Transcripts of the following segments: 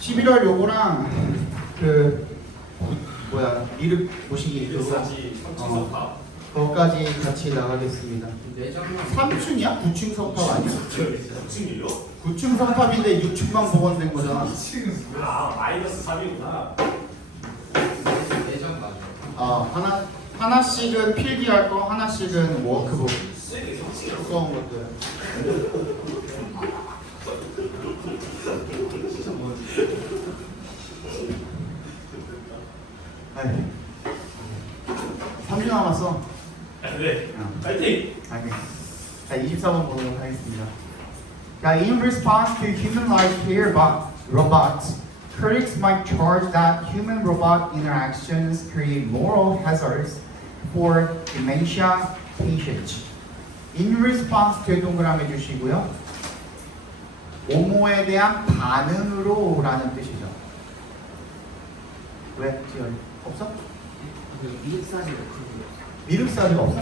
11월 요거랑 그 뭐야 미륵 보시기 그거까지 같이 나가겠습니다. 3층이야? 9층 석탑 아니야? 9층이요? 9층 석탑인데 6층만 복원된 거잖아. 아 마이너스 3이구나. 하나씩은 필기할 거, 하나씩은 워크북. 쌤이 성층이라고. 두꺼운 것들. 아이, 3주 남았어. 네. 파이팅. 자, 24번 보도록 하겠습니다. 자, in response to human-like care robots, critics might charge that human-robot interactions create moral hazards for dementia patients. In response to 동그라미 주시고요. 오모에 대한 반응으로라는 뜻이죠. 왜? 지금 없어? 미륵사지가 없어?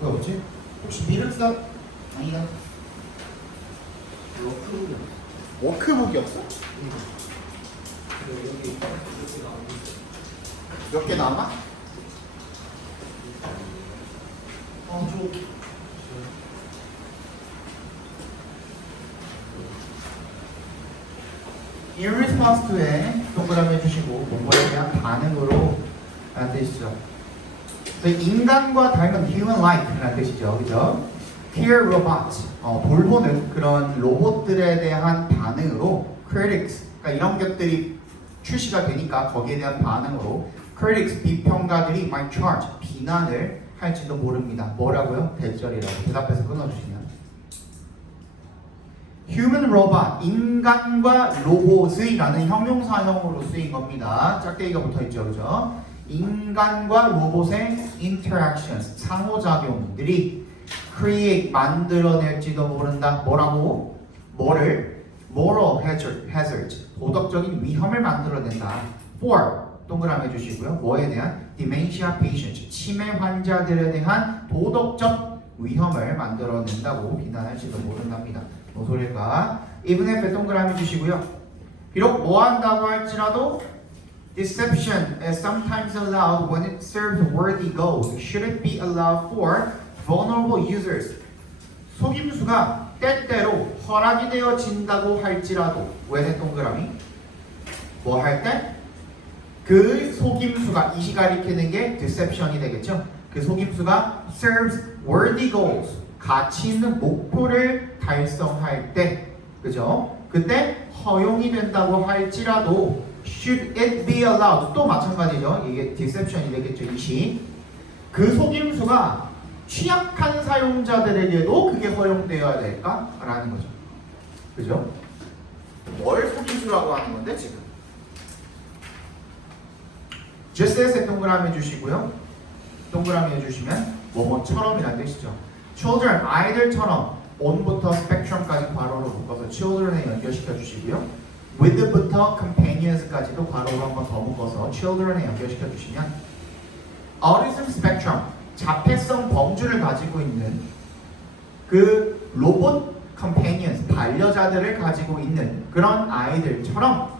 왜 없지? 혹시 미륵사 아니다. 워크북이었어? 몇 개 남아? In response to에 동그라미 해주시고 뭐에 대한 반응으로 라는 뜻이죠. 인간과 닮은 human-like 라는 뜻이죠. 그죠? Peer robot, 돌보는 그런 로봇들에 대한 반응으로 critics, 그러니까 이런 것들이 출시가 되니까 거기에 대한 반응으로 critics, 비평가들이 might charge, 비난을 할지도 모릅니다. 뭐라고요? 대절이라고 대답해서 끊어주시면 human robot, 인간과 로봇의라는 형용사형으로 쓰인 겁니다. 짝대기가 붙어있죠. 그죠? 인간과 로봇의 interactions, 상호작용들이 create, 만들어낼지도 모른다. 뭐라고? 뭐를? moral hazard, 도덕적인 위험을 만들어낸다. for, 동그라미 해주시고요. 뭐에 대한? dementia patients, 치매 환자들에 대한 도덕적 위험을 만들어낸다고 비난할지도 모른답니다. 뭔 소릴까? even if 동그라미 주시고요. 비록 뭐 한다고 할지라도 deception is sometimes allowed when it serves worthy goals. Should it be allowed for vulnerable users? 속임수가 때때로 허락이 되어진다고 할지라도 when의 동그라미 뭐 할 때? 그 속임수가 이시 가리키는 게 deception이 되겠죠. 그 속임수가 serves worthy goals, 가치 있는 목표를 달성할 때, 그죠? 그때 허용이 된다고 할지라도 should it be allowed 또 마찬가지죠. 이게 deception이 되겠죠. 이시 그 속임수가 취약한 사용자들에게도 그게 허용되어야 될까라는 거죠. 그죠? 뭘 속임수라고 하는 건데 지금? just as에 동그라미 해주시고요. 동그라미 해주시면 뭐뭐처럼이라는 뜻이죠. children, 아이들처럼 on부터 spectrum까지 괄호로 묶어서 children에 연결시켜 주시고요. with부터 companions까지도 괄호로 한번 더 묶어서 children에 연결시켜 주시면 autism spectrum, 자폐성 범주를 가지고 있는 그 로봇 companions, 반려자들을 가지고 있는 그런 아이들처럼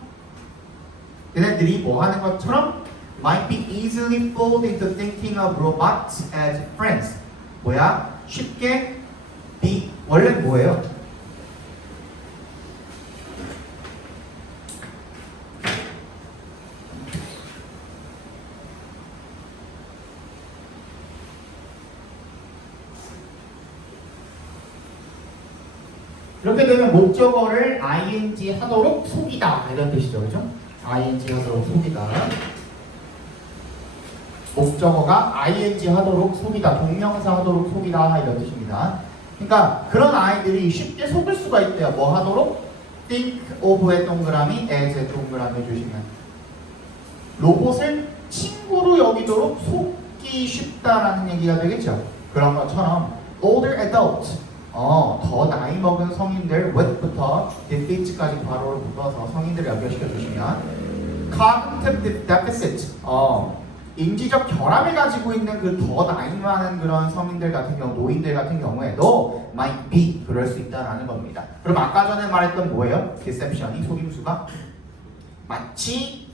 얘네들이 뭐 하는 것처럼 might be easily fooled into thinking of robots as friends. 뭐야? 쉽게 원래 뭐예요? 이렇게 되면 목적어를 ing 하도록 속이다 이런 뜻이죠. 그죠? ing 하도록 속이다. 목적어가 ing 하도록 속이다, 동명사 하도록 속이다 이런 뜻입니다. 그러니까 그런 아이들이 쉽게 속을 수가 있대요. 뭐 하도록? think of의 동그라미, as의 동그라미 해주시면 로봇을 친구로 여기도록 속기 쉽다라는 얘기가 되겠죠. 그런 것처럼 older adults, 더 나이 먹은 성인들 with부터 defeat까지 괄호를 묶어서 성인들을 연결시켜 주시면 cognitive deficit, 인지적 결함을 가지고 있는 그 더 나이 많은 그런 서민들 같은 경우, 노인들 같은 경우에도 might be 그럴 수 있다라는 겁니다. 그럼 아까 전에 말했던 뭐예요? deception이 속임수가 마치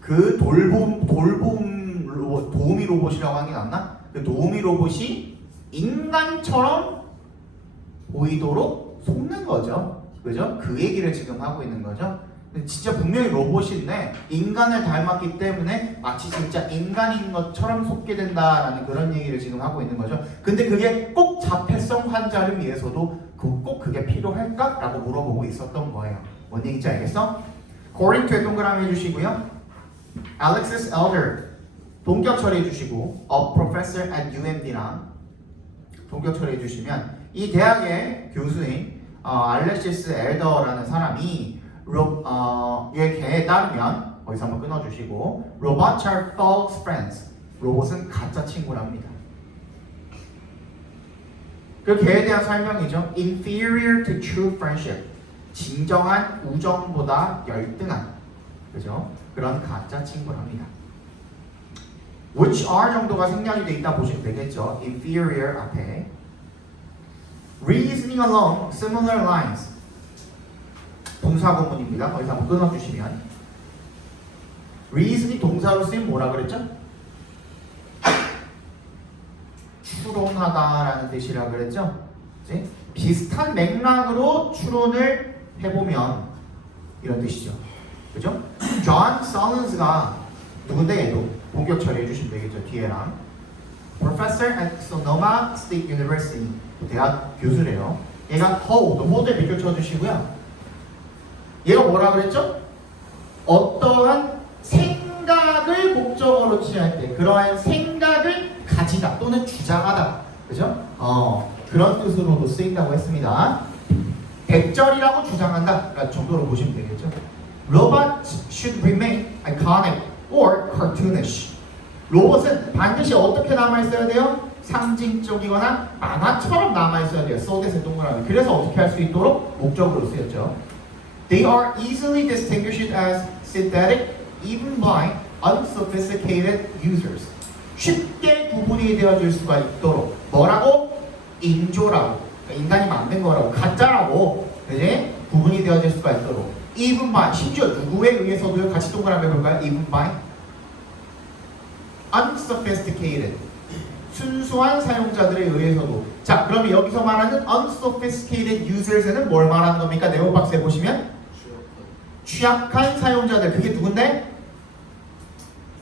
그 도우미 로봇이라고 하는 게 낫나? 그 도우미 로봇이 인간처럼 보이도록 속는 거죠. 그죠? 그 얘기를 지금 하고 있는 거죠. 근데 진짜 분명히 로봇인데 인간을 닮았기 때문에 마치 진짜 인간인 것처럼 속게 된다라는 그런 얘기를 지금 하고 있는 거죠. 근데 그게 꼭 자폐성 환자를 위해서도 꼭 그게 필요할까? 라고 물어보고 있었던 거예요. 뭔 얘기인지 알겠어? According 동그라미 해주시고요. Alexis Elder 동격 처리해 주시고 A professor at UMD랑 동격 처리해 주시면 이 대학의 교수인 알렉시스 엘더라는 사람이 얘에 따르면 거기서 한번 끊어주시고 Robots are false friends. 로봇은 가짜 친구랍니다. 그 걔에 대한 설명이죠. Inferior to true friendship. 진정한 우정보다 열등한, 그죠? 그런 가짜 친구랍니다. Which are 정도가 생략이 돼 있다 보시면 되겠죠. Inferior 앞에 Reasoning along similar lines. 동사구문입니다. 거기서 한번 끊어주시면 Reason이 동사로 쓰임 뭐라 그랬죠? 추론하다라는 뜻이라 그랬죠? 그치? 비슷한 맥락으로 추론을 해보면 이런 뜻이죠. 그죠? 존 솔런스가 누군데 얘도 본격 처리해 주시면 되겠죠. 뒤에랑 Professor at Sonoma State University 대학 교수래요. 얘가 호들 비교 쳐주시고요. 얘가 뭐라 그랬죠? 어떠한 생각을 목적어로 취할 때 그러한 생각을 가지다 또는 주장하다, 그죠? 그런 뜻으로도 쓰인다고 했습니다. 백절이라고 주장한다 정도로 보시면 되겠죠. Robots should remain iconic or cartoonish. 로봇은 반드시 어떻게 남아있어야 돼요? 상징적이거나 만화처럼 남아있어야 돼요. 소댓의 동그라미. 그래서 어떻게 할 수 있도록 목적으로 쓰였죠. They are easily distinguished as synthetic even by unsophisticated users. 쉽게 구분이 되어질 수가 있도록 뭐라고? 인조라고, 그러니까 인간이 만든 거라고, 가짜라고, 그지? 구분이 되어질 수가 있도록 even by, 심지어 누구에 의해서도요. 같이 동그라미 해볼까요? even by unsophisticated, 순수한 사용자들에 의해서도. 자, 그러면 여기서 말하는 unsophisticated users에는 뭘 말하는 겁니까? 네모박스에 보시면 취약한 사용자들, 그게 누군데?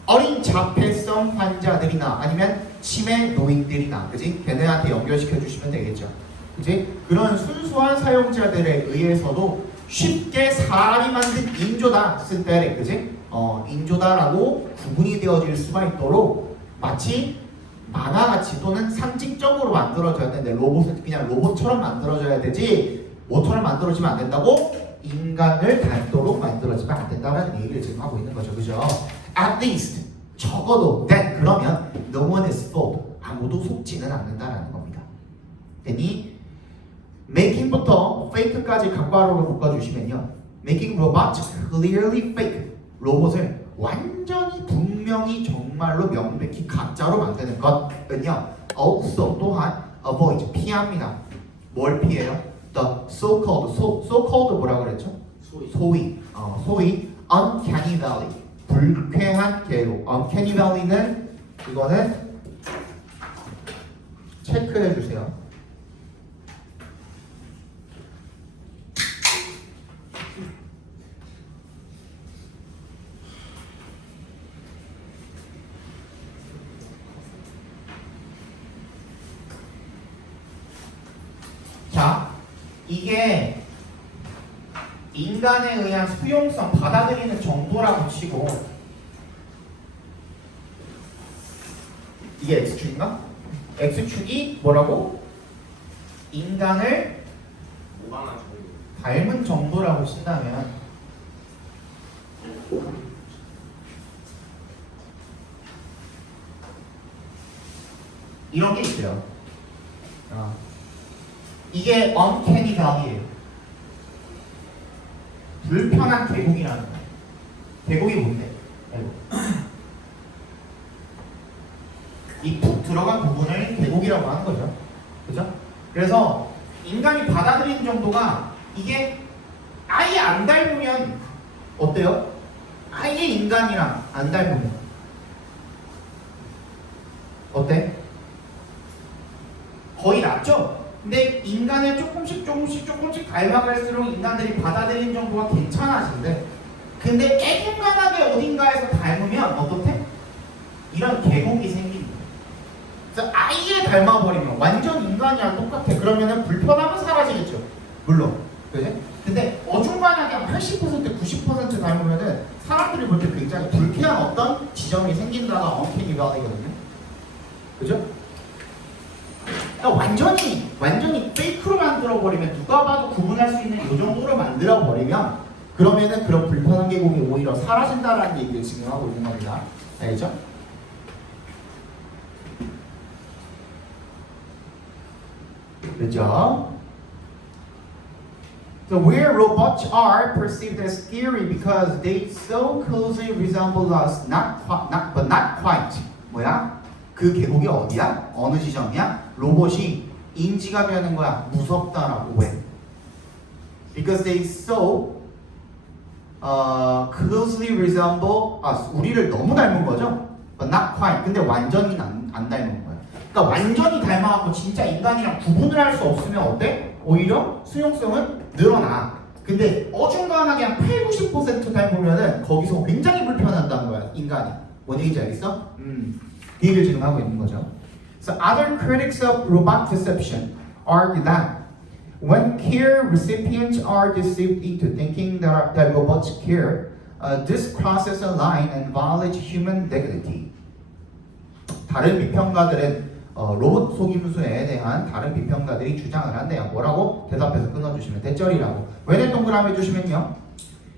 어린 자폐성 환자들이나 아니면 치매 노인들이나, 그지? 걔네한테 연결시켜 주시면 되겠죠. 그지? 그런 순수한 사용자들에 의해서도 쉽게 사람이 만든 인조다, synthetic, 그지? 인조다라고 구분이 되어질 수가 있도록 마치 만화같이 또는 상징적으로 만들어져야 되는데 로봇은 그냥 로봇처럼 만들어져야 되지 뭐처럼 만들어지면 안 된다고? 인간을 닮도록 만들어지면 안 된다는 얘기를 지금 하고 있는 거죠. 그죠? At least 적어도 then 그러면 no one is fooled. 아무도 속지는 않는다라는 겁니다. 괜히 making부터 fake까지 각괄호로 묶어주시면요. making robots clearly fake. 로봇을 완전히 분명히 정말로 명백히 가짜로 만드는 것은요. also 또한 avoid 피합니다. 뭘 피해요? The so-called 뭐라고 그랬죠? 소위 uncanny valley 불쾌한 궤로. uncanny valley는 이거는 체크해 주세요. 자, 이게 인간에 의한 수용성, 받아들이는 정도라고 치고 이게 X축인가? X축이 뭐라고? 인간을 닮은 정도라고 친다면 이런 게 있어요. 이게 uncanny valley예요. 불편한 계곡이라는 거예요. 계곡이 뭔데? 이 푹 들어간 부분을 계곡이라고 하는 거죠. 그죠? 그래서 인간이 받아들이는 정도가 이게 아예 안 닮으면 어때요? 아예 인간이랑 안 닮으면 어때? 거의 낫죠? 근데 인간을 조금씩 닮아갈수록 인간들이 받아들이는 정도가 괜찮아진대. 근데 애긴간하게 어딘가에서 닮으면 어떻대? 이런 계곡이 생깁니다. 그래서 아예 닮아버리면 완전 인간이랑 똑같아. 그러면은 불편함은 사라지겠죠. 물론. 그지? 근데 어중간하게 한 80%, 90% 닮으면은 사람들이 볼 때 굉장히 불쾌한 어떤 지점이 생긴다가 언캐니 밸리거든요. 그죠? 그러니까 완전히 페이크로 만들어버리면 누가 봐도 구분할 수 있는 이 정도로 만들어버리면 그러면은 그런 불편한 계곡이 오히려 사라진다라는 얘기를 지금 하고 있는 겁니다. 알겠죠? 그죠? So where robots are perceived as scary because they so closely resemble us, but not quite. 뭐야? 그 계곡이 어디야? 어느 지점이야? 로봇이 인지가 되는 거야. 무섭다라고. 왜? Because they so closely resemble us. 우리를 너무 닮은 거죠? But not quite. 근데 완전히 안 닮은 거야. 그러니까 완전히 닮아갖고 진짜 인간이랑 구분을 할 수 없으면 어때? 오히려 수용성은 늘어나. 근데 어중간하게 한 80-90% 닮으면은 거기서 굉장히 불편하다는 거야, 인간이. 뭔 얘기인지 알겠어? 이 얘기를 지금 하고 있는 거죠. So other critics of robot deception argue that when care recipients are deceived into thinking that robots care, this crosses a line and violates human dignity. 다른 비평가들은 로봇 속임수에 대한 다른 비평가들이 주장을 한대요. 뭐라고? 대답해서 끊어주시면 대절이라고. 왜냐 동그라미 해주시면요.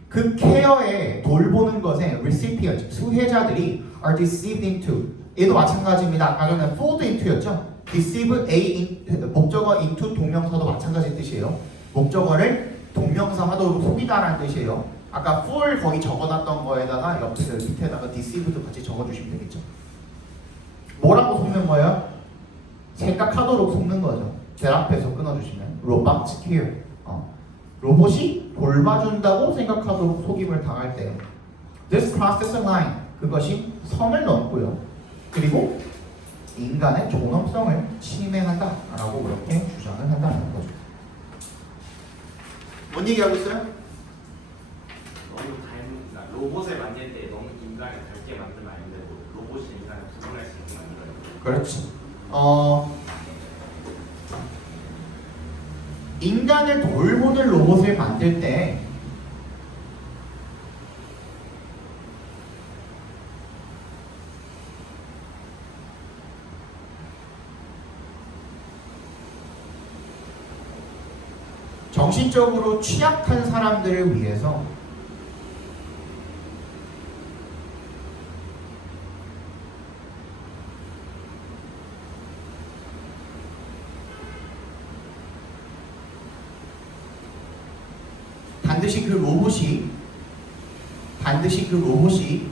그 케어에 돌보는 것에 recipient, 수혜자들이 are deceived into. 얘도 마찬가지입니다. 아까 전에 fooled into였죠. deceive a 목적어 into 동명사도 마찬가지 뜻이에요. 목적어를 동명사 하도록 속이다라는 뜻이에요. 아까 fool 거기 적어놨던 거에다가 옆에 밑에다가 deceive도 같이 적어주시면 되겠죠. 뭐라고 속는 거예요? 생각하도록 속는 거죠. 제 앞에서 끊어주시면 robots care. 로봇이 돌봐준다고 생각하도록 속임을 당할 때 this crosses a line. 그것이 선을 넘고요. 그리고 인간의 존엄성을 침해한다라고 그렇게 주장을 한다는 거죠. 뭔 얘기하고 있어요? 너무 로봇을 만들 때 너무 인간을 닮게 만들면 안 되고 로봇이 인간을 구분할 수 있게 만들어요. 그렇지. 인간을 돌보는 로봇을 만들 때 정신적으로 취약한 사람들을 위해서 반드시 그 로봇이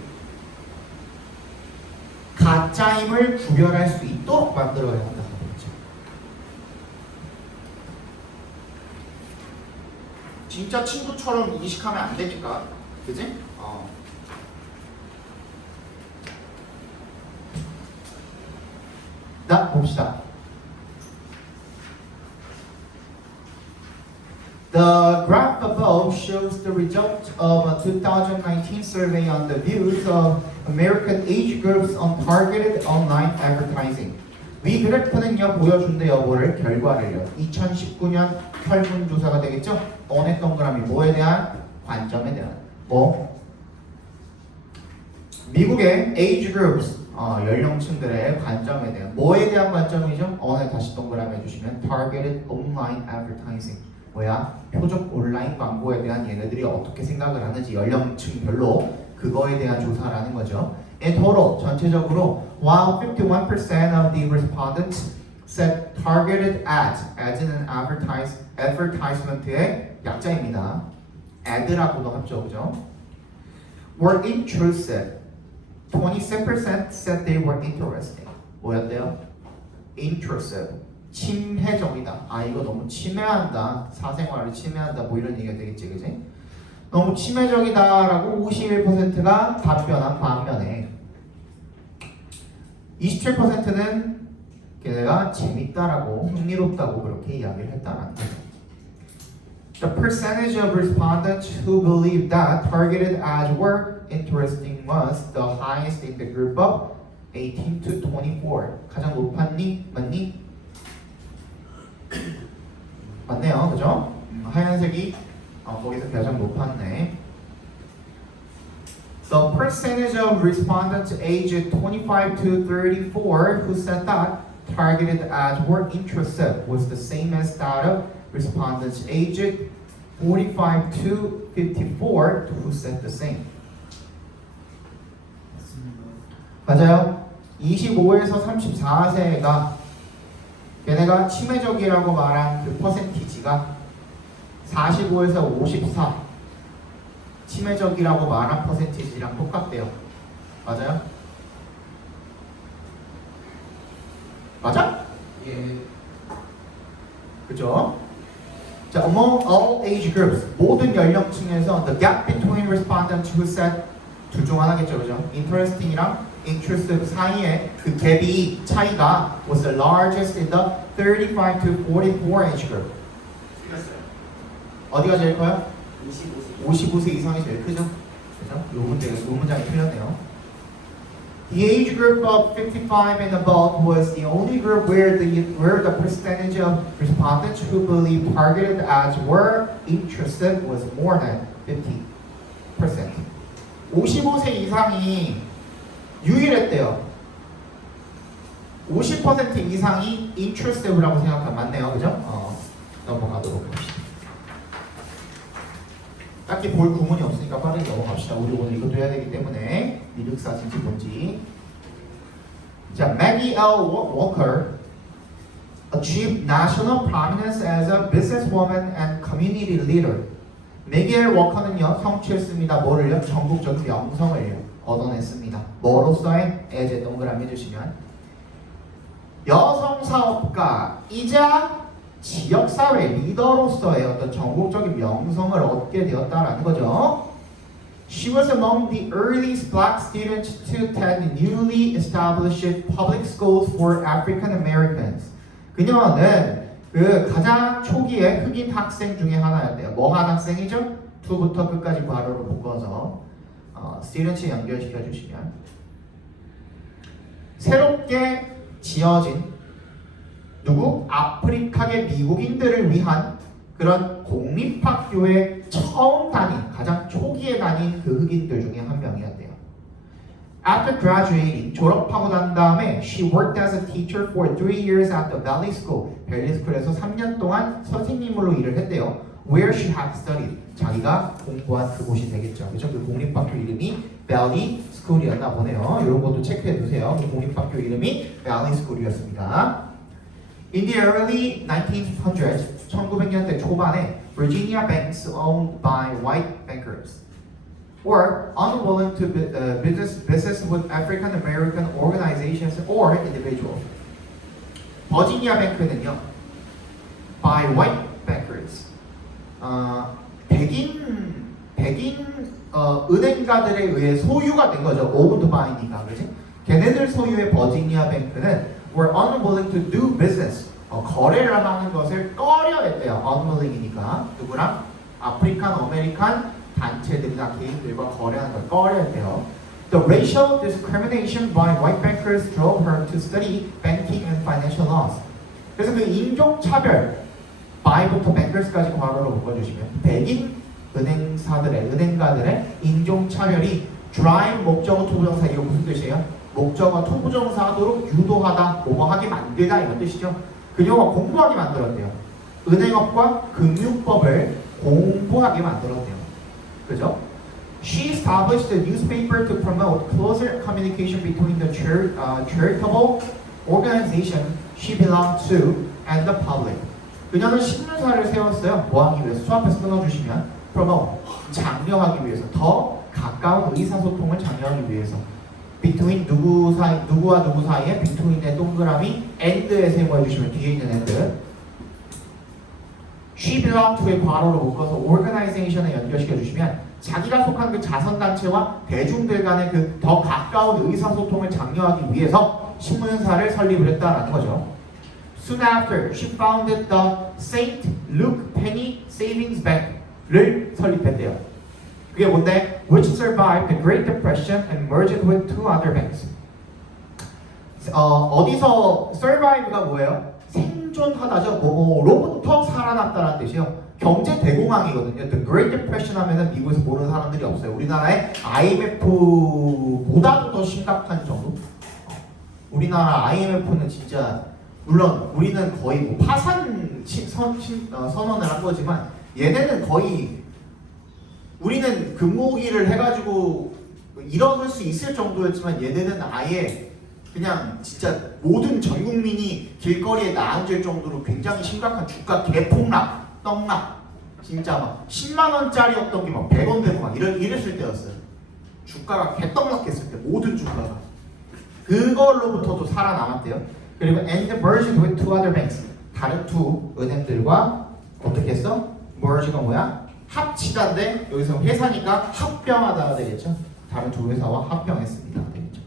가짜임을 구별할 수 있도록 만들어야 한다는 거죠. 진짜 친구처럼 인식하면 안 되니까, 그지? 자, 봅시다. The graph above shows the result of a 2019 survey on the views of American age groups on targeted online advertising. 위 그래프는요 보여준대 여부를 결과를요 2019년 설문조사가 되겠죠? 원의 동그라미 뭐에 대한? 관점에 대한 미국의 age groups 연령층들의 관점에 대한 뭐에 대한 관점이죠? 원에 다시 동그라미 해주시면 targeted online advertising 표적 온라인 광고에 대한 얘네들이 어떻게 생각을 하는지 연령층별로 그거에 대한 조사라는 거죠. In total, 전체적으로 while 51% of the respondents said targeted ads, ads는 advertisement의 약자입니다. ad라고도 하죠, 그죠? were intrusive. 26% said they were interesting. 뭐였대요? intrusive. 침해적이다. 아 이거 너무 침해한다. 사생활을 침해한다. 뭐 이런 얘기가 되겠지, 그지? 너무 침해적이다라고 51%가 답변한 반면에 27%는 걔네가 재밌다라고 흥미롭다고 그렇게 이야기를 했다라는 거죠. The percentage of respondents who believed that targeted ads were interesting was the highest in the group of 18 to 24. 가장 높았니? 맞니? 맞네요, 그죠? 하얀색이 거기서 가장 높았네. The percentage of respondents aged 25 to 34 who said that targeted ads were intrusive was the same as that of respondents aged 45 to 54 who said the same. 맞아요. 25에서 34세가 걔네가 치매적이라고 말한 그 퍼센티지가 45에서 54 치매적이라고 말한 퍼센티지랑 똑같대요. 맞아요? 맞아? 예. 그죠? 자, among all age groups, 모든 연령층에서 the gap between respondents who said 둘 중 하나겠죠, 그죠? interesting이랑 intrusive 사이에 그 갭이 차이가 was the largest in the 35 to 44 age group. 틀렸어요. 어디가 제일 커요? 25세. 55세 이상이 제일 크죠? 그죠? 요 문장이 틀렸네요. The age group of 55 and above was the only group where the percentage of respondents who believed targeted ads were intrusive was more than 50%. 55세 이상이 유일했대요. 50% 이상이 intrusive라고 생각하면 맞네요, 그죠? 넘어가도록 합시다. 딱히 볼 구문이 없으니까 빠르게 넘어갑시다. 우리 오늘 이것도 해야 되기 때문에 이력사진지 뭔지. 자, Maggie L. Walker achieved national prominence as a businesswoman and community leader. 매기 L. 워커는요 성취했습니다. 뭐를요? 전국적 명성을요 얻어냈습니다. 뭐로서의 애제 동그라미 해주시면 여성 사업가이자 지역사회 리더로서의 어떤 전국적인 명성을 얻게 되었다라는 거죠. She was among the earliest black students to attend newly established public schools for African Americans. 그녀는 그 가장 초기의 흑인 학생 중에 하나였대요. 뭐 한 학생이죠? 2부터 끝까지 괄호로 묶어서 students 연결시켜 주시면 새롭게 지어진 누구? 아프리카계 미국인들을 위한 그런 공립학교에 처음 다닌 가장 초기에 다닌 그 흑인들 중에 한 명이었대요. After graduating, 졸업하고 난 다음에 she worked as a teacher for 3 years at the Valley School. 벨리 스쿨에서 3년 동안 선생님으로 일을 했대요. Where she had studied. 자기가 공부한 그곳이 되겠죠. 그렇죠? 그 공립학교 이름이 Valley School이었나 보네요. 이런 것도 체크해 두세요. 그 공립학교 이름이 Valley School이었습니다. In the early 1900s, 1900년대 초반에 Virginia banks owned by white bankers were unwilling to business with African American organizations or individuals. 버지니아 뱅크는요, by white bankers, 백인 은행가들에 의해 소유가 된 거죠. owned by니까, 그렇지? 걔네들 소유의 버지니아 뱅크는 were unwilling to do business. 거래를 하는 것을 꺼려했대요. unwilling이니까 누구랑? 아프리칸 아메리칸 단체들이나 개인들과 거래하는 걸 꺼려했대요. The racial discrimination by white bankers drove her to study banking and financial laws. 그래서 그 인종 차별, by부터 bankers까지 괄호로 묶어주시면 백인 은행가들의 인종 차별이 drive 목적어 투부정사 이거 무슨 뜻이에요? 목적어 투부정사하도록 유도하다, 뭐뭐 하게 만들다 이런 뜻이죠. 그녀가 공부하게 만들었대요. 은행업과 금융법을 공부하게 만들었대요. 그죠? She established a newspaper to promote closer communication between the charitable organization she belonged to and the public. 그녀는 신문사를 세웠어요. 뭐 하기 위해서? 수업에서 끊어주시면 promote, 장려하기 위해서, 더 가까운 의사소통을 장려하기 위해서. between 누구와 누구 사이에 between의 동그라미 and에 세모해 주시면 뒤에 있는 and. She belonged to의 괄호로 묶어서 organization에 연결시켜 주시면 자기가 속한 그 자선단체와 대중들 간의 그 더 가까운 의사소통을 장려하기 위해서 신문사를 설립을 했다라는 거죠. Soon after, she founded the St. Luke Penny Savings Bank를 설립했대요. 그게 뭔데? Which survived the Great Depression and merged with two other banks. 어디서 survive가 뭐예요? 생존하다죠. 로부터 살아남다라는 뜻이요. 경제 대공황이거든요. The Great Depression 하면은 미국에서 모르는 사람들이 없어요. 우리나라의 IMF보다도 더 심각한 정도. 우리나라 IMF는 진짜 물론 우리는 거의 뭐 파산 선언을 한 거지만 얘네는 거의 우리는 금모기를 해가지고 일어설 수 있을 정도였지만 얘네는 아예 그냥 진짜 모든 전 국민이 길거리에 나앉을 정도로 굉장히 심각한 주가 대폭락, 떡락, 진짜 막 10만 원짜리였던 게 막 100원 되고 막 이랬을 때였어요. 주가가 개떡락했을 때 모든 주가가 그걸로부터도 살아남았대요. 그리고 and merged with two other banks 다른 두 은행들과 어떻게 했어? merge가 뭐야? 합치다인데 여기서 회사니까 합병하다가 되겠죠. 다른 두 회사와 합병했습니다. 되겠죠.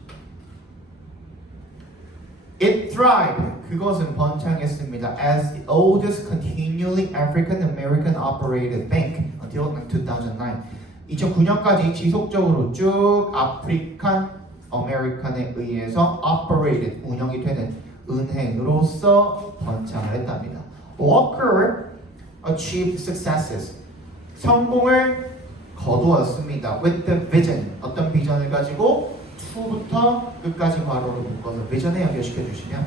It thrived. 그것은 번창했습니다. As the oldest continually African American operated bank until 2009. 2009년까지 지속적으로 쭉 아프리칸 아메리칸에 의해서 operated 운영이 되는 은행으로서 번창을 했답니다. Walker achieved successes. 성공을 거두었습니다. With the vision. 어떤 비전을 가지고 to부터 끝까지 괄호로 묶어서 비전에 연결시켜 주시면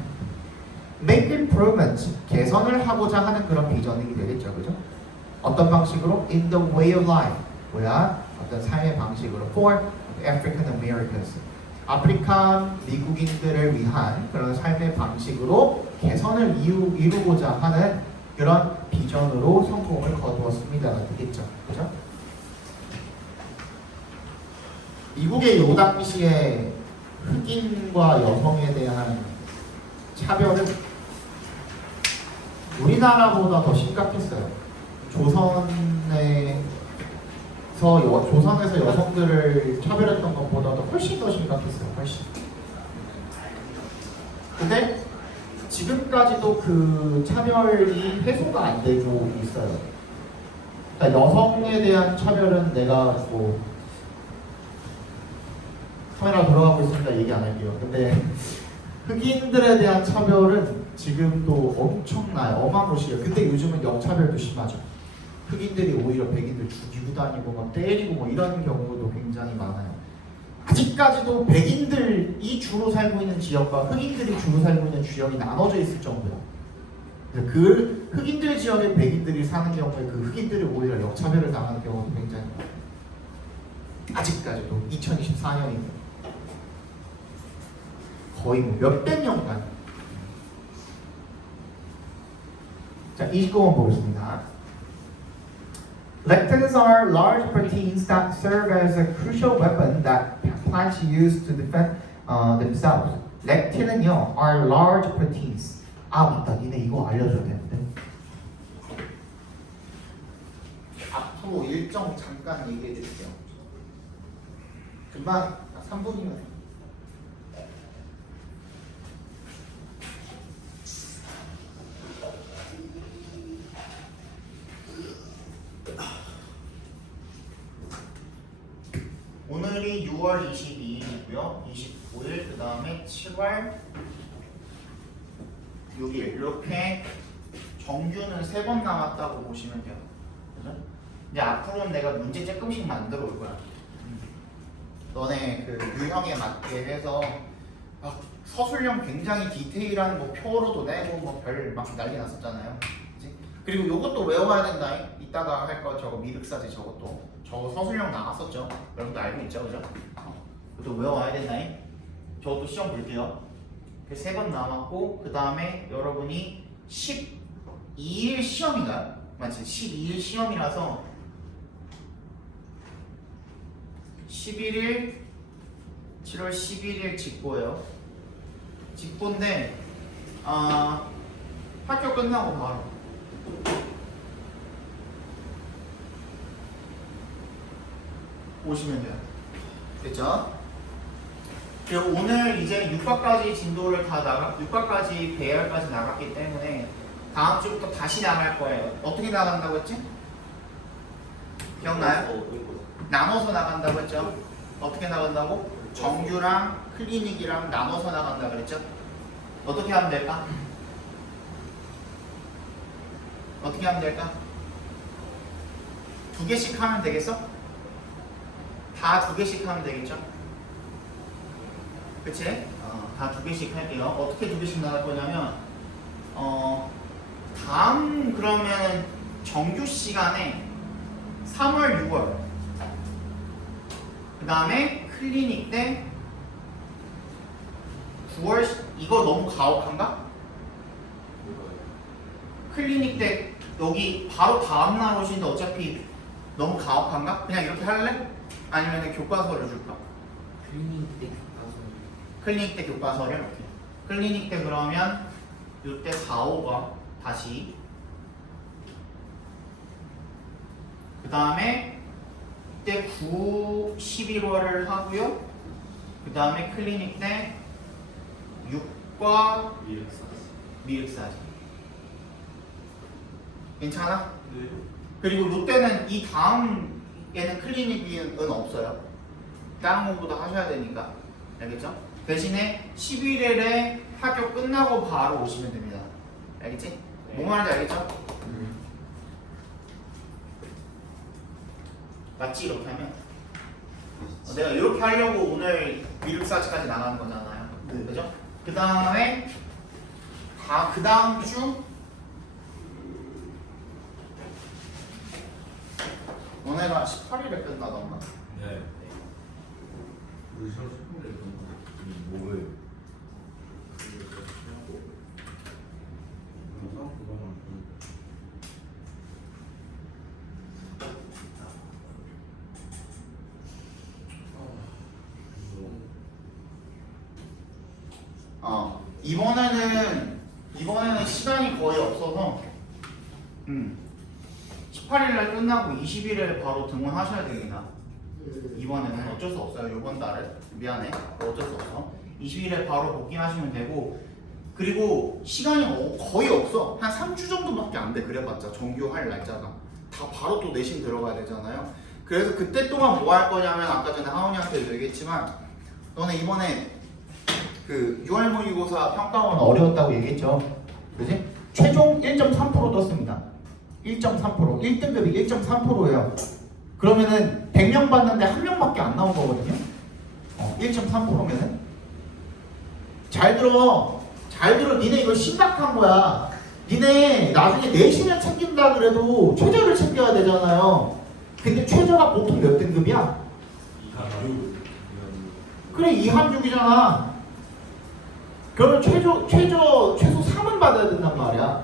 make improvements. 개선을 하고자 하는 그런 비전이 되겠죠. 그죠? 어떤 방식으로? In the way of life. 뭐야? 어떤 삶의 방식으로 for African Americans. 아프리카 미국인들을 위한 그런 삶의 방식으로 개선을 이루고자 하는 그런 비전으로 성공을 거두었습니다가 되겠죠. 그죠? 미국의 요 당시에 흑인과 여성에 대한 차별은 우리나라보다 더 심각했어요. 조선에서 여성들을 차별했던 것보다도 훨씬 더 심각했어요. 훨씬. 근데 지금까지도 그 차별이 해소가 안 되고 있어요. 그러니까 여성에 대한 차별은 내가 뭐 카메라 돌아가고 있으니까 얘기 안 할게요. 근데 흑인들에 대한 차별은 지금도 엄청나요. 어마무시해요. 근데 요즘은 역차별도 심하죠. 흑인들이 오히려 백인들 죽이고 다니고 막 때리고 뭐 이런 경우도 굉장히 많아요. 아직까지도 백인들이 주로 살고 있는 지역과 흑인들이 주로 살고 있는 지역이 나눠져 있을 정도야. 그 흑인들 지역에 백인들이 사는 경우에 그 흑인들이 오히려 역차별을 당하는 경우도 굉장히 많아요. 아직까지도 2024년인데 거의 뭐 몇백 년간. 자, 29번 보겠습니다. Lectins are large proteins that serve as a crucial weapon that plants use to defend themselves. 렉틴은요, are large proteins. 아 맞다, 니네 이거 알려줘야 되는데. 앞으로 일정 잠깐 얘기해 드릴게요. 금방 3분이면. 오늘이 6월 22일이고요. 29일, 그 다음에 7월 6일 이렇게 정규는 3번 남았다고 보시면 돼요. 그죠? 이제 앞으로는 내가 문제 조금씩 만들어 올 거야. 너네 그 유형에 맞게 해서 막 서술형 굉장히 디테일한 뭐 표로도 내고 뭐 별 막 난리 났었잖아요. 그치? 그리고 요것도 외워야 된다. 이따가 할 거 저거 미륵사지 저것도. 저거 서술형 나왔었죠. 여러분도 알고 있죠, 그죠? 그것도 외워야 된다. 저것도 시험 볼게요. 3번 남았고 그 다음에 여러분이 12일 시험인가요? 맞지? 12일 시험이라서 11일 7월 11일 직보예요. 직보인데 학교 끝나고 바로 오시면 돼요. 됐죠? 그리고 오늘 이제 6과까지 진도를 다 6과까지 배열까지 나갔기 때문에 다음 주부터 다시 나갈 거예요. 어떻게 나간다고 했지? 기억나요? 나눠서 나간다고 했죠? 어떻게 나간다고? 정규랑 클리닉이랑 나눠서 나간다 그랬죠? 어떻게 하면 될까? 어떻게 하면 될까? 2개씩 하면 되겠어? 다 2개씩 하면 되겠죠? 그치? 다 2개씩 할게요. 어떻게 2개씩 나갈 거냐면 다음 그러면 정규 시간에 3월, 6월 그 다음에 클리닉 때 9월 이거 너무 가혹한가? 클리닉 때 여기 바로 다음 날 오시는데 어차피 너무 가혹한가? 그냥 이렇게 할래? 아니면 교과서를 줄까? 클리닉 때 교과서를 이렇게. 클리닉 때 그러면 이때 4, 5가 다시 그 다음에 이때 9, 11월을 하고요. 그 다음에 클리닉 때 6과 미륵사지. 괜찮아? 네. 그리고 이때는 이 다음에는 클리닉은 없어요. 다른 공부도 하셔야 되니까. 알겠죠? 대신에 11일에 학교 끝나고 바로 오시면 됩니다. 알겠지? 네. 뭔 말인지 알겠죠? 맞지? 이렇게 하면 내가 이렇게 하려고 오늘 미륵사지까지 나가는 거잖아요. 그죠? 그 다음에 그 다음 주 너네가 18일에 끝나던가. 네. 우리 시험 10분에 뭐예요? 이번에는 시간이 거의 없어서 18일날 끝나고 20일에 바로 등원하셔야 됩니다. 이번에는 어쩔 수 없어요. 이번 달에 미안해. 어쩔 수 없어. 20일에 바로 복귀하시면 되고 그리고 시간이 거의 없어. 한 3주 정도밖에 안 돼. 그래봤자 정규할 날짜가 다 바로 또 내신 들어가야 되잖아요. 그래서 그때 동안 뭐 할 거냐면 아까 전에 하은이한테도 얘기했지만 너네 이번에 그 6월 모의고사 평가원 어려웠다고 얘기했죠. 그지? 최종 1.3% 떴습니다. 1.3% 1등급이 1.3%예요. 그러면은 100명 봤는데 한 명밖에 안 나온 거거든요. 1.3%면은 잘 들어. 니네 이거 심각한 거야. 니네 나중에 내신을 챙긴다 그래도 최저를 챙겨야 되잖아요. 근데 최저가 보통 몇 등급이야? 그래 2학년이잖아. 그러면 최소 3은 받아야 된단 말이야.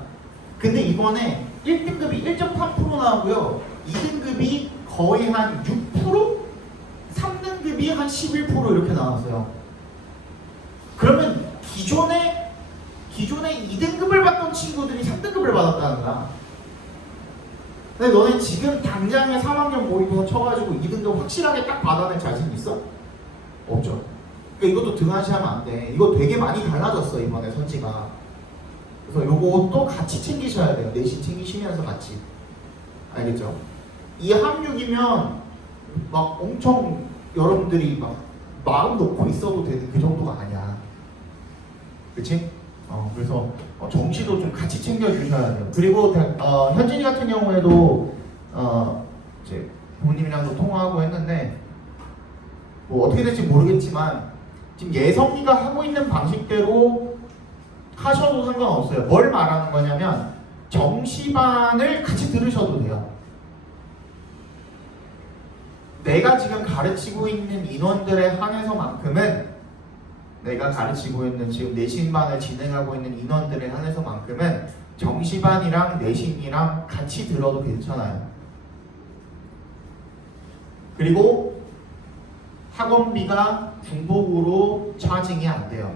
근데 이번에 1등급이 1.3% 나오고요. 2등급이 거의 한 6%? 3등급이 한 11% 이렇게 나왔어요. 그러면 기존에 2등급을 받던 친구들이 3등급을 받았다는 거야. 근데 너네 지금 당장에 3학년 모의고사 쳐가지고 2등급 확실하게 딱 받아낼 자신 있어? 없죠. 그러니까 이것도 등한시하면 안 돼. 이거 되게 많이 달라졌어 이번에 선지가. 그래서 요것도 같이 챙기셔야 돼요. 내신 챙기시면서 같이. 알겠죠? 이 합육이면 막 엄청 여러분들이 막 마음 놓고 있어도 되는 그 정도가 아니야. 그치? 그래서 정시도 좀 같이 챙겨주셔야 돼요. 그리고 현진이 같은 경우에도 이제 부모님이랑도 통화하고 했는데 뭐 어떻게 될지 모르겠지만 지금 예성이가 하고 있는 방식대로 하셔도 상관없어요. 뭘 말하는 거냐면 정시반을 같이 들으셔도 돼요. 내가 지금 가르치고 있는 인원들에 한해서만큼은 내가 가르치고 있는 지금 내신반을 진행하고 있는 인원들에 한해서만큼은 정시반이랑 내신이랑 같이 들어도 괜찮아요. 그리고 학원비가 중복으로 차징이 안 돼요.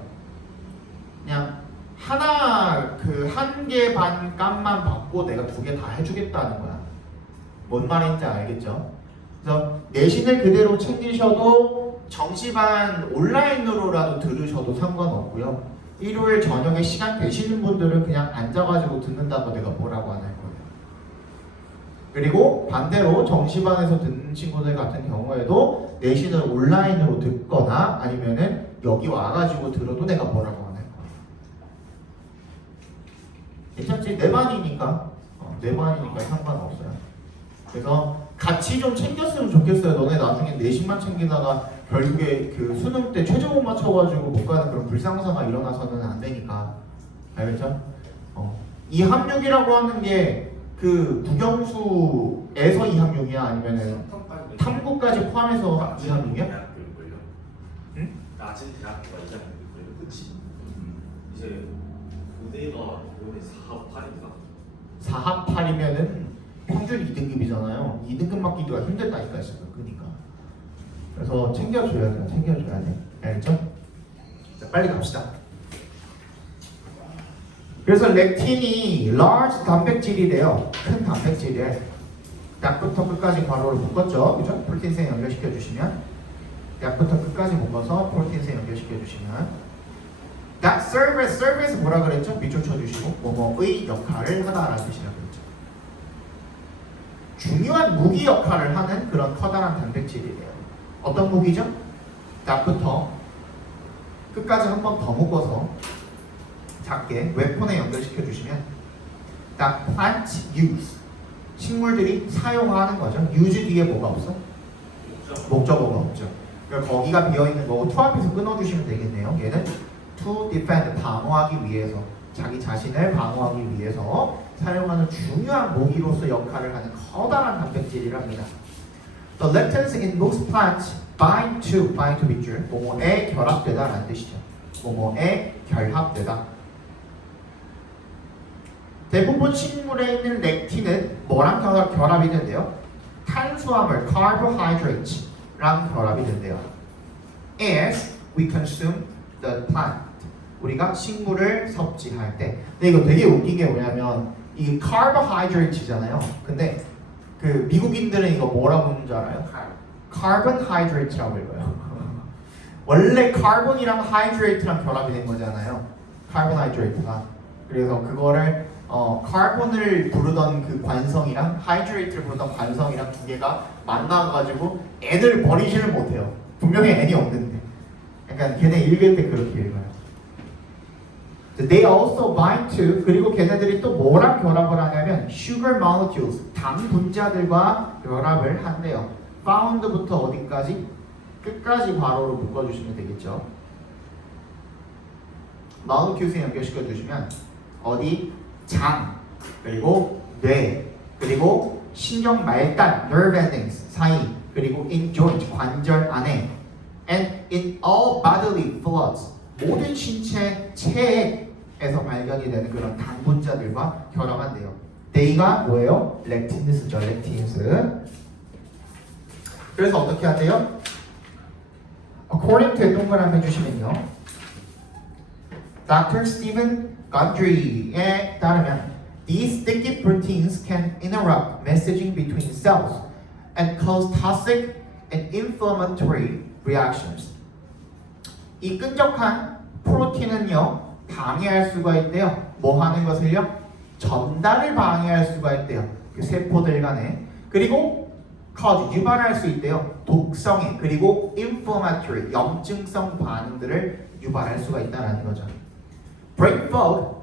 그냥 한 개 반 값만 받고 내가 2개 다 해주겠다는 거야. 뭔 말인지 알겠죠? 그래서 내신을 그대로 챙기셔도 정시반 온라인으로라도 들으셔도 상관없고요. 일요일 저녁에 시간 되시는 분들은 그냥 앉아가지고 듣는다고 내가 뭐라고 안 할 거예요. 그리고 반대로 정시반에서 듣는 친구들 같은 경우에도 내신을 온라인으로 듣거나 아니면은 여기 와가지고 들어도 내가 뭐라고 안 할 거예요. 괜찮지? 내 반이니까 내 반이니까 상관없어요. 그래서 같이 좀 챙겼으면 좋겠어요. 너네 나중에 내신만 챙기다가 결국에 그 수능 때 최저 못 맞춰가지고 못 가는 그런 불상사가 일어나서는 안 되니까. 알겠죠? 이 합육이라고 하는 게 그 국영수에서 이 합육이야 아니면은 탐구까지 포함해서 이 합육이야? 응? 낮은 대학교가 이제 걸려. 그치? 이제 고대가 올해 4, 8인가? 4합 8이면은 평균 2등급이잖아요. 2등급 맞기가 힘들다니까 지금. 그러니까. 그래서 챙겨줘야 돼. 챙겨줘야 돼. 알겠죠? 자, 빨리 갑시다. 그래서 렉틴이 large 단백질이래요. 큰 단백질이래. 약부터 끝까지 괄호를 묶었죠. 그죠? 프로틴세 연결시켜 주시면 약부터 끝까지 묶어서 프로틴세 연결시켜 주시면 that service 뭐라 그랬죠? 밑줄 쳐주시고 뭐뭐의 역할을 하다라는 뜻이라고 그랬죠. 중요한 무기 역할을 하는 그런 커다란 단백질이래요. 어떤 무기죠? that부터 끝까지 한 번 더 묶어서 작게 웨폰에 연결시켜 주시면 that plant use 식물들이 사용하는 거죠. use 뒤에 뭐가 없어? 목적어가 없죠. 그러니까 거기가 비어있는 거고 to 앞에서 끊어주시면 되겠네요. 얘는 to defend 방어하기 위해서 자기 자신을 방어하기 위해서 사용하는 중요한 무기로서 역할을 하는 커다란 단백질이랍니다. The lectins in most plants bind to 밑줄 뭐뭐에 결합되다라는 뜻이죠. 뭐뭐에 결합되다. 대부분 식물에 있는 렉틴은 뭐랑 결합이 된대요? 탄수화물, carbohydrate랑 결합이 된대요. As we consume the plant. 우리가 식물을 섭취할 때. 근데 이거 되게 웃긴 게 뭐냐면 이 carbohydrate잖아요. 근데 그 미국인들은 이거 뭐라고 부르는 줄 알아요? carbohydrate라고 읽어요. 원래 carbon이랑 hydrate랑 결합이 된 거잖아요. carbohydrate가. 그래서 그거를 카본을 부르던 그 관성이랑 hydrate를 부르던 관성이랑 두 개가 만나가지고 n을 버리지를 못해요. 분명히 n이 없는데. 약간 걔네 읽을 때 그렇게 읽어요. They also bind to 그리고 걔네들이 또 뭐랑 결합을 하냐면 sugar molecules 당 분자들과 결합을 한대요. found부터 어디까지? 끝까지 괄호로 묶어주시면 되겠죠. molecules에 연결시켜 주시면 어디? 장 그리고 뇌 그리고 신경 말단 nerve endings 사이 그리고 in joint 관절 안에 and in all bodily fluids 모든 신체 체액에서 발견이 되는 그런 당분자들과 결합한대요. They가 뭐예요? 렉틴스죠. 렉틴스. 그래서 어떻게 하대요? According to 동그라미 해주시면요. Dr. Stephen Gundry에 따르면 these sticky proteins can interrupt messaging between cells and cause toxic and inflammatory reactions. 이 끈적한 프로틴은요 방해할 수가 있대요. 뭐 하는 것을요? 전달을 방해할 수가 있대요. 그 세포들 간에. 그리고 cause 유발할 수 있대요. 독성에 그리고 inflammatory 염증성 반응들을 유발할 수가 있다는 거죠. brain fog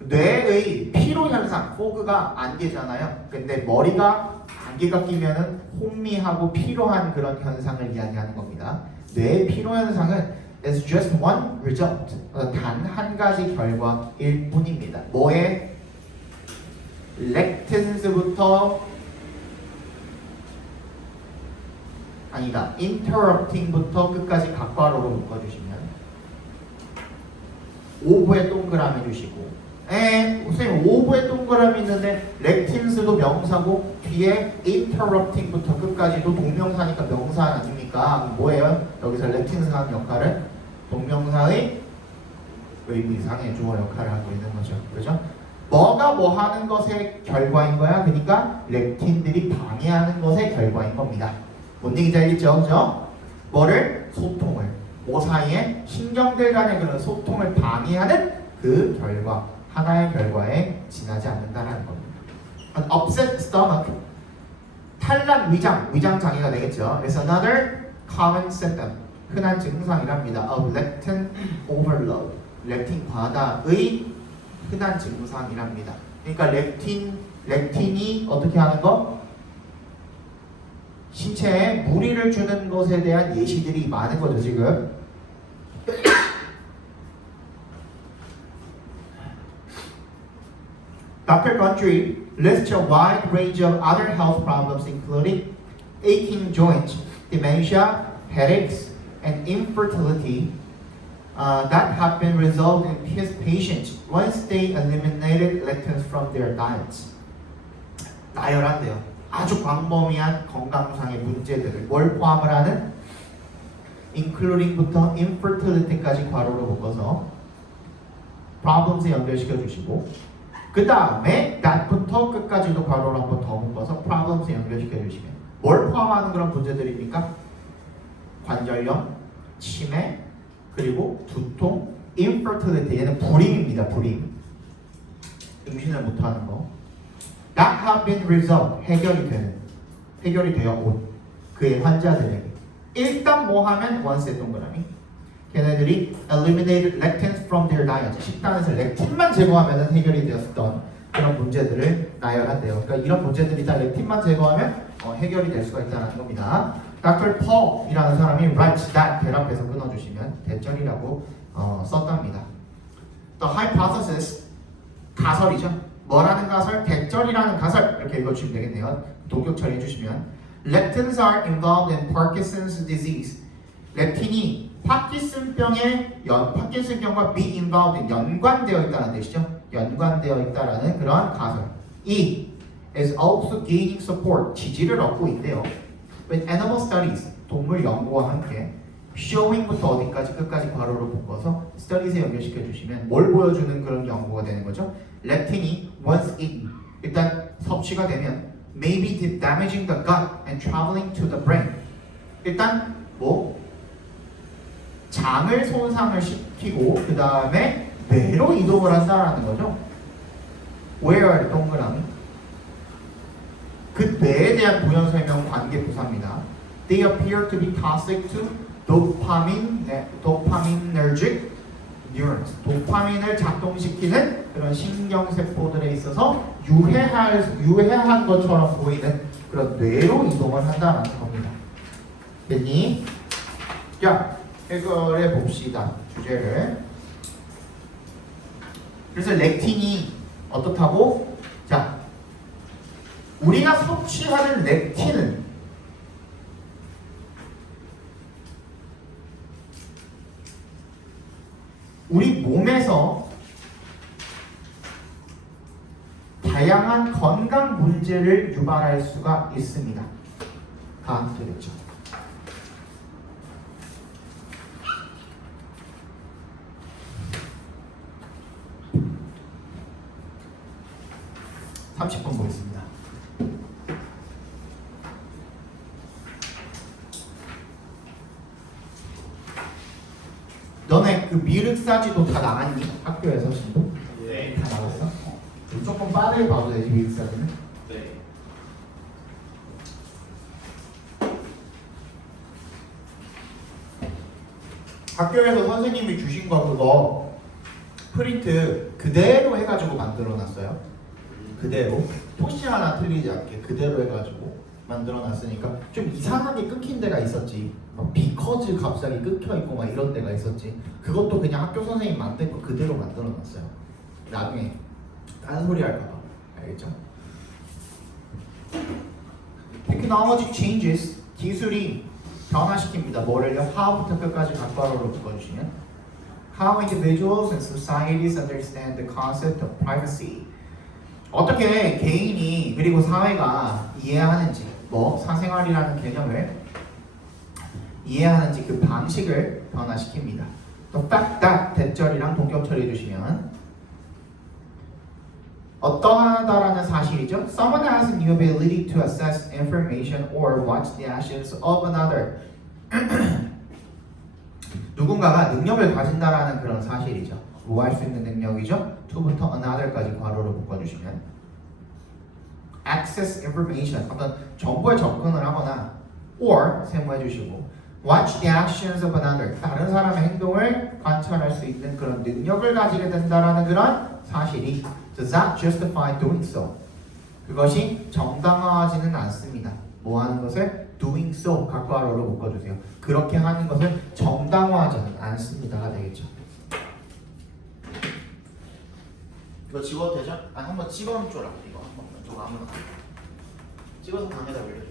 뇌의 피로 현상, fog가 안개잖아요. 근데 머리가 안개가 끼면은 혼미하고 피로한 그런 현상을 이야기하는 겁니다. 뇌의 피로 현상은 is just one result. 단 한 가지 결과일 뿐입니다. 뭐에? 렉틴스부터 아니다. interrupting부터 끝까지 각괄호로 묶어주시면 오후에 동그라미 주시고 선생님 5부에 동그라미 있는데 렉틴스도 명사고 뒤에 interrupting부터 끝까지도 동명사니까 명사 아닙니까? 뭐예요? 여기서 렉틴스가 하는 역할은 동명사의 의미상의 주어 역할을 하고 있는 거죠. 그죠? 뭐가 뭐 하는 것의 결과인 거야? 그러니까 렉틴들이 방해하는 것의 결과인 겁니다. 뭔 얘기인지 알겠죠? 그죠? 뭐를? 소통을. 그 사이에 신경들 간의 그런 소통을 방해하는 그 결과, 하나의 결과에 지나지 않는다는 겁니다. An upset stomach, 탈난 위장 장애가 되겠죠. It's another common symptom, 흔한 증상이랍니다. Of lectin overload, 렉틴 과다의 흔한 증상이랍니다. 그러니까 렉틴이 어떻게 하는 거? 신체에 무리를 주는 것에 대한 예시들이 많은 거죠, 지금. Dr. Gundry lists a wide range of other health problems including aching joints, dementia, headaches, and infertility that have been resolved in his patients once they eliminated lectins from their diets. 나열한대요. 아주 광범위한 건강상의 문제들을 뭘 포함을 하는? including부터 infertility까지 괄호로 묶어서 problems에 연결시켜 주시고 그 다음에 that부터 끝까지도 괄호로 한 번 더 묶어서 problems에 연결시켜 주시면 뭘 포함하는 그런 문제들입니까? 관절염, 치매, 그리고 두통, infertility, 얘는 불임입니다. 불임. 임신을 못하는 거. That have been resolved, 해결이 되어 온 그의 환자들에게. 일단 뭐 하면 once의 동그라미. 걔네들이 eliminated lectins from their diet. 식단에서 렉틴만 제거하면 해결이 되었던 그런 문제들을 나열한대요. 그러니까 이런 문제들이 다 렉틴만 제거하면 해결이 될 수가 있다는 겁니다. Dr. Paul이라는 사람이 writes that 대답해서 끊어주시면 대절이라고 썼답니다. The hypothesis, 가설이죠. 뭐라는 가설? 대절이라는 가설. 이렇게 읽어주시면 되겠네요. 동격 처리해 주시면 Lectins are involved in Parkinson's disease. 렉틴이 파킨슨병과 be involved in 연관되어 있다는 뜻이죠. 연관되어 있다라는 그러한 가설. E is also gaining support. 지지를 얻고 있대요. With animal studies, 동물 연구와 함께 showing부터 어디까지 끝까지 괄호로 묶어서 studies에 연결시켜 주시면 뭘 보여주는 그런 연구가 되는 거죠. 렉틴이 once eaten, 일단 섭취가 되면 maybe damaging the gut and traveling to the brain. 일단 뭐 장을 손상을 시키고 그 다음에 뇌로 이동을 한다라는 거죠. Where 동그라미. 그 뇌에 대한 부연 설명 관계 부사입니다. They appear to be toxic to dopaminergic neurons. 도파민을 작동시키는 그런 신경세포들에 있어서 유해한 것처럼 보이는 그런 뇌로 이동을 한다는 겁니다. 됐니? 자, 해결해 봅시다. 주제를. 그래서 렉틴이 어떻다고? 자, 우리가 섭취하는 렉틴은 우리 몸에서 다양한 건강 문제를 유발할 수가 있습니다. 가 되겠죠. (30번) 보겠습니다. 너네 그 미륵사지도 다 나갔니? 학교에서 지금? 네. 다 나갔어? 조금 빠르게 봐도 되지 미륵사지는? 네. 학교에서 선생님이 주신 거 그거 프린트 그대로 해가지고 만들어놨어요. 그대로 토시 하나 틀리지 않게 그대로 해가지고 만들어놨으니까 좀 이상하게 끊긴 데가 있었지. 막 비커즈 갑자기 끊겨있고 막 이런 데가 있었지. 그것도 그냥 학교 선생님 만든 거 그대로 만들어놨어요. 나중에 딴 소리 할까봐. 알겠죠? Technology changes, 기술이 변화시킵니다. 뭐를요? how부터 끝까지 각괄호로 묶어주시면 How individuals and societies understand the concept of privacy. 어떻게 개인이 그리고 사회가 이해하는지, 뭐 사생활이라는 개념을 이해하는지 그 방식을 변화시킵니다. 또 fact that 대절이랑 동격 처리해 주시면 어떠하다라는 사실이죠. Someone has a new ability to assess information or watch the actions of another. 누군가가 능력을 가진다라는 그런 사실이죠. 뭐 할 수 있는 능력이죠? to부터 another까지 괄호로 묶어주시면 access information, 어떤 정보에 접근을 하거나 or 세모해 주시고 watch the actions of another, 다른 사람의 행동을 관찰할 수 있는 그런 능력을 가지게 된다라는 그런 사실이 does that justify doing so? 그것이 정당화하지는 않습니다. 뭐 하는 것을? doing so, 각괄호로 묶어주세요. 그렇게 하는 것을 정당화하지는 않습니다가 되겠죠. 이거 집어도 되죠? 아니 한번 찍어줘라. 이거 한번 저거 아무나 찍어서 방에다 올려줘.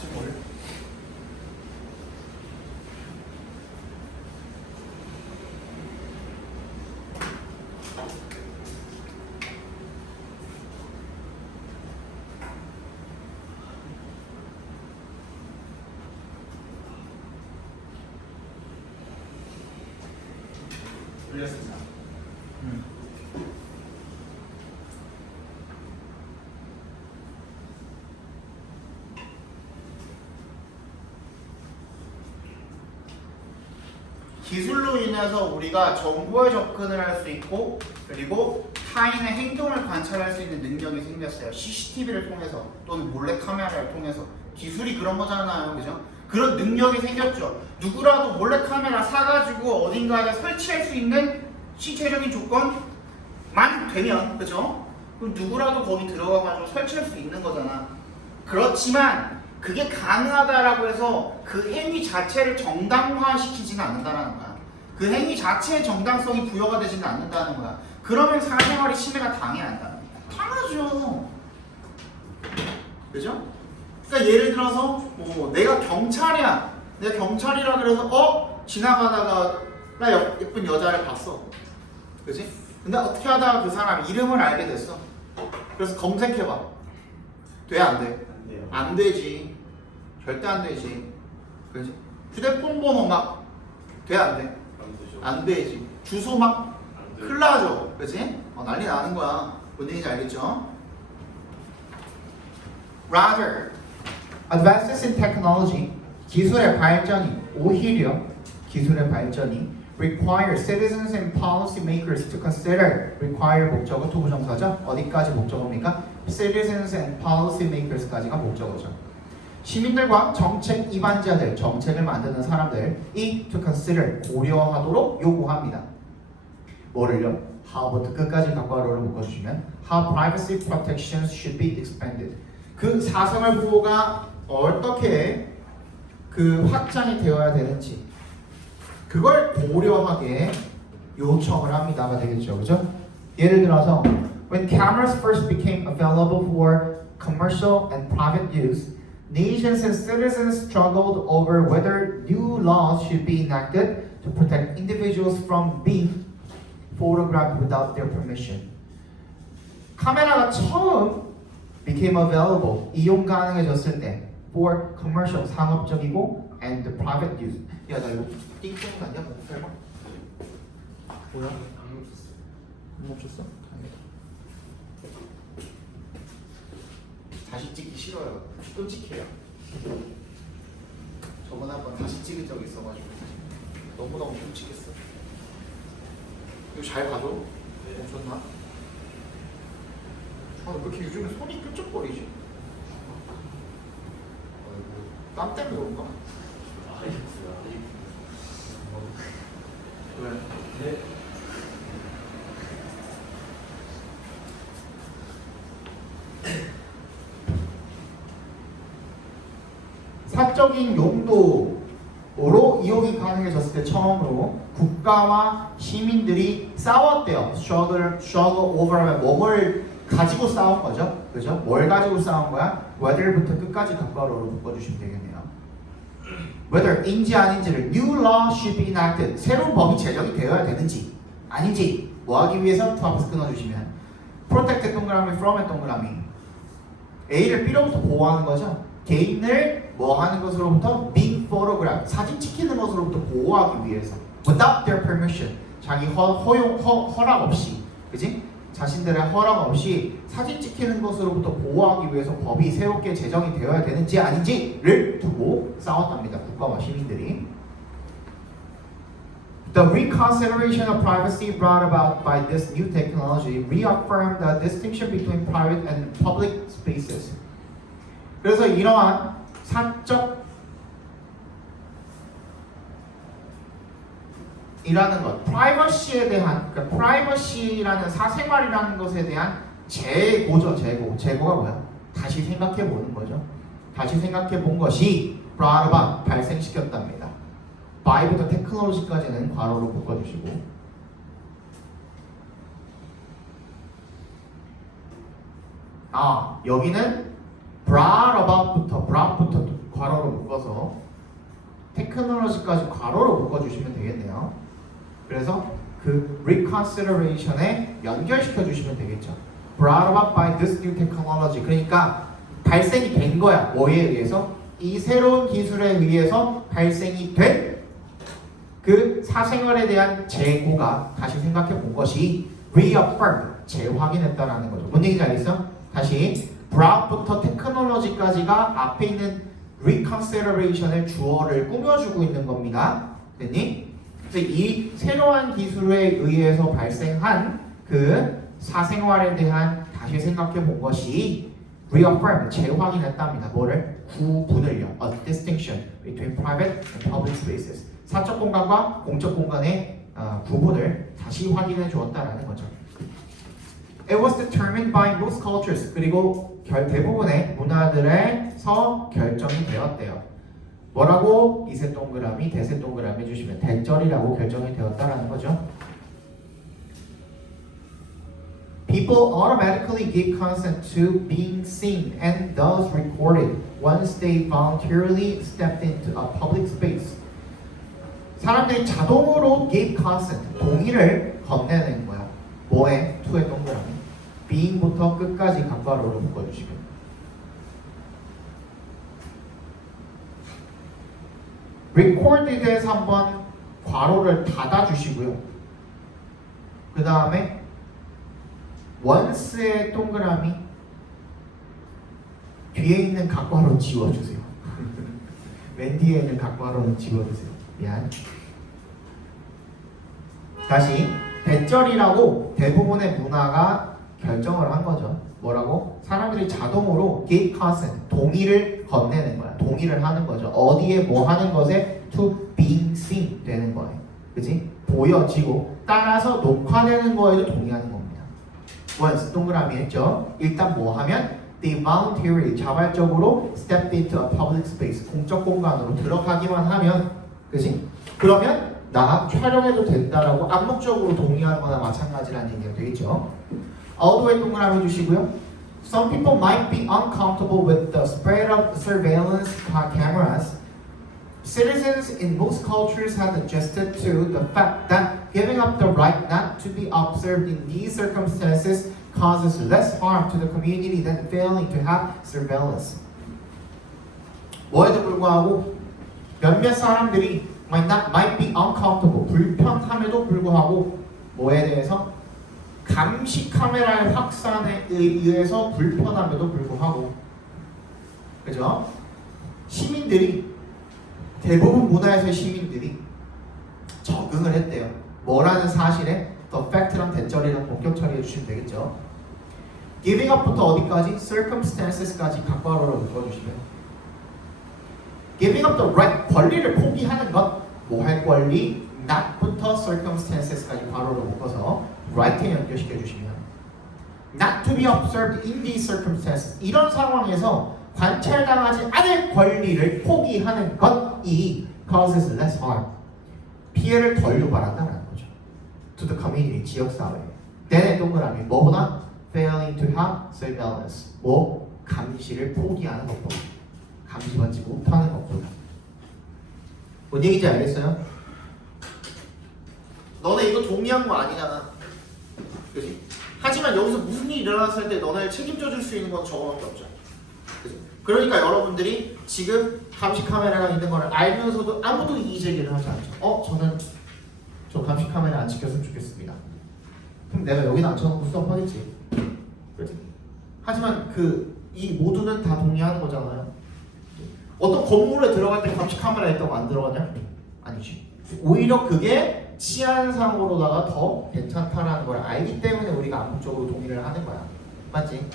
지금 올려. 올렸습니다. 기술로 인해서 우리가 정보에 접근을 할 수 있고 그리고 타인의 행동을 관찰할 수 있는 능력이 생겼어요. CCTV를 통해서 또는 몰래카메라를 통해서 기술이 그런 거잖아요. 그죠? 그런 능력이 생겼죠. 누구라도 몰래카메라 사가지고 어딘가에 설치할 수 있는 신체적인 조건만 되면 그죠? 그럼 누구라도 거기 들어가가지고 설치할 수 있는 거잖아. 그렇지만 그게 가능하다라고 해서 그 행위 자체를 정당화시키지는 않는다는 거야. 그 행위 자체의 정당성이 부여가 되지는 않는다는 거야. 그러면 사생활이 침해가 당해야 한다. 당하죠. 그죠? 그러니까 예를 들어서 뭐 내가 경찰이야. 내가 경찰이라 그래서 지나가다가 나 예쁜 여자를 봤어. 그지? 근데 어떻게 하다가 그 사람 이름을 알게 됐어. 그래서 검색해봐. 돼? 안 돼? 안 돼요. 안 되지. 절대 안 되지. 그지? 휴대폰 번호 막 돼? 안 돼? 안 되죠. 안 되지. 주소 막 안 돼요. 큰일 나죠. 그지? 난리 나는 거야. 뭔 얘기인지 알겠죠? Rather, advances in technology, 기술의 발전이 오히려 기술의 발전이 require citizens and policymakers to consider. require 목적어 투부정사죠. 어디까지 목적어입니까? citizens and policymakers까지가 목적어죠. 시민들과 정책 입안자들, 정책을 만드는 사람들이 to consider, 고려하도록 요구합니다. 뭐를요? how부터 끝까지 각괄호를 묶어주시면 how privacy protections should be expanded. 그 사생활 보호가 어떻게 그 확장이 되어야 되는지 그걸 고려하게 요청을 합니다가 되겠죠, 그죠? 예를 들어서 when cameras first became available for commercial and private use, nations and citizens struggled over whether new laws should be enacted to protect individuals from being photographed without their permission. 카메라가 처음 became available, 이용 가능해졌을 때 for commercial, 상업적이고 and the private use. 야, 나 이거 띵띵 아니야? 뭐 해봐. 뭐야? 안 멈췄어요. 못 멈췄어? 다행이다. 다시 찍기 싫어요. 끔찍해요. 저번에 한번 다시 찍은 적이 있어가지고 너무너무 끔찍했어. 이거 잘 가져? 멈췄나? 왜 이렇게 요즘에 손이 끈적거리지? 땀 때문에 그런가? 왜? 네. 사적인 용도로 이용이 가능해졌을 때 처음으로 국가와 시민들이 싸웠대요. struggle over 하면 뭐를 가지고 싸운 거죠. 그죠? 뭘 가지고 싸운 거야? whether부터 끝까지 값과로로 묶어주시면 되겠네요. whether인지 아닌지를 new law should be enacted. 새로운 법이 제정이 되어야 되는지 아닌지 뭐 하기 위해서 to 앞에서 끊어주시면 protect 동그라미 from의 동그라미 A를 B로부터 보호하는 거죠. 개인을 뭐 하는 것으로부터 being photographed 사진 찍히는 것으로부터 보호하기 위해서 without their permission 자기 허락 없이 그지? 자신들의 허락 없이 사진 찍히는 것으로부터 보호하기 위해서 법이 새롭게 제정이 되어야 되는지 아닌지를 두고 싸웠답니다. 국가와 시민들이. The reconsideration of privacy brought about by this new technology reaffirmed the distinction between private and public spaces. 그래서 이러한 사적 이라는 것, 프라이버시에 대한, 그러니까 프라이버시라는 사생활이라는 것에 대한 재고죠, 재고가 뭐야? 다시 생각해 보는 거죠. 다시 생각해 본 것이 brought about, 발생시켰답니다. by부터 테크놀로지까지는 괄호로 묶어주시고 여기는 brought about부터 괄호로 묶어서 테크놀로지까지 괄호로 묶어주시면 되겠네요. 그래서 그 reconsideration에 연결시켜 주시면 되겠죠. brought about by this new technology. 그러니까 발생이 된 거야. 뭐에 의해서? 이 새로운 기술에 의해서 발생이 된 그 사생활에 대한 재고가 다시 생각해 본 것이 reaffirmed, 재확인했다라는 거죠. 뭔 얘기인지 알겠어? 다시 brought부터 technology까지가 앞에 있는 reconsideration의 주어를 꾸며주고 있는 겁니다. 됐니? 그래서 이 새로운 기술에 의해서 발생한 그 사생활에 대한 다시 생각해 본 것이 reaffirmed, 재확인했답니다. 뭐를? 구분을요. A distinction between private and public spaces. 사적 공간과 공적 공간의 구분을 다시 확인해 주었다라는 거죠. It was determined by most cultures. 그리고 대부분의 문화들에서 결정이 되었대요. 뭐라고? 이세 동그라미, 대세 동그라미 해주시면 대절이라고 결정이 되었다라는 거죠. People automatically give consent to being seen and thus recorded once they voluntarily stepped into a public space. 사람들이 자동으로 give consent, 동의를 건네는 거야. 뭐에? to의 동그라미. being부터 끝까지 값괄호로 묶어주시면. recorded에서 한번 괄호를 닫아주시고요. 그 다음에 once의 동그라미 뒤에 있는 값괄호 지워주세요. 맨 뒤에 있는 값괄호는 지워주세요. 미안. 다시 대절이라고 대부분의 문화가 결정을 한 거죠. 뭐라고? 사람들이 자동으로 give consent, 동의를 건네는 거야. 동의를 하는 거죠. 어디에 뭐 하는 것에 to being seen 되는 거예요. 그치? 보여지고 따라서 녹화되는 거에도 동의하는 겁니다. once 동그라미 했죠. 일단 뭐 하면 they voluntarily 자발적으로 stepped into a public space 공적 공간으로 들어가기만 하면 그치? 그러면 나 촬영해도 된다라고 암묵적으로 동의하는 거나 마찬가지라는 얘기가 되겠죠. 어도에 동그라미 주시고요. Some people might be uncomfortable with the spread of surveillance cameras. Citizens in most cultures have adjusted to the fact that giving up the right not to be observed in these circumstances causes less harm to the community than failing to have surveillance. 뭐에도 불구하고 몇몇 사람들이 might be uncomfortable, 불편함에도 불구하고 뭐에 대해서? 감시 카메라의 확산에 의해서 불편함에도 불구하고 그죠? 시민들이 대부분 문화에서의 시민들이 적응을 했대요. 뭐라는 사실에? The fact랑 대절이랑 본격 처리해 주시면 되겠죠. Giving up부터 어디까지? Circumstances까지 값괄호로 묶어주시면 Giving up the right, 권리를 포기하는 것, 뭐 할 권리? not부터 circumstances까지 괄호로 묶어서 right에 연결시켜 주시면 not to be observed in these circumstances 이런 상황에서 관찰당하지 않을 권리를 포기하는 것이 causes less harm 피해를 덜 유발한다는 거죠. to the community 지역사회 than의 동그라미 뭐보다 failing to have surveillance. 뭐 감시를 포기하는 것보다, 감시받지 못하는 것보다. 뭔 얘기인지 알겠어요? 너네 이거 동의한 거 아니잖아. 그지? 하지만 여기서 무슨 일이 일어났을 때 너네 책임져 줄 수 있는 건 저거밖에 없죠. 그지? 그러니까 여러분들이 지금 감시 카메라가 있는 거를 알면서도 아무도 이의 제기를 하지 않죠. 저는 저 감시 카메라 안 지켰으면 좋겠습니다. 그럼 내가 여기다 앉혀놓고 수업하겠지. 그지? 하지만 이 모두는 다 동의하는 거잖아요. 어떤 건물에 들어갈 때 감시 카메라 있다고 안 들어가냐? 아니지. 오히려 그게 치안상으로다가 더 괜찮다라는 걸 알기 때문에 우리가 암묵적으로 동의를 하는 거야. 맞지?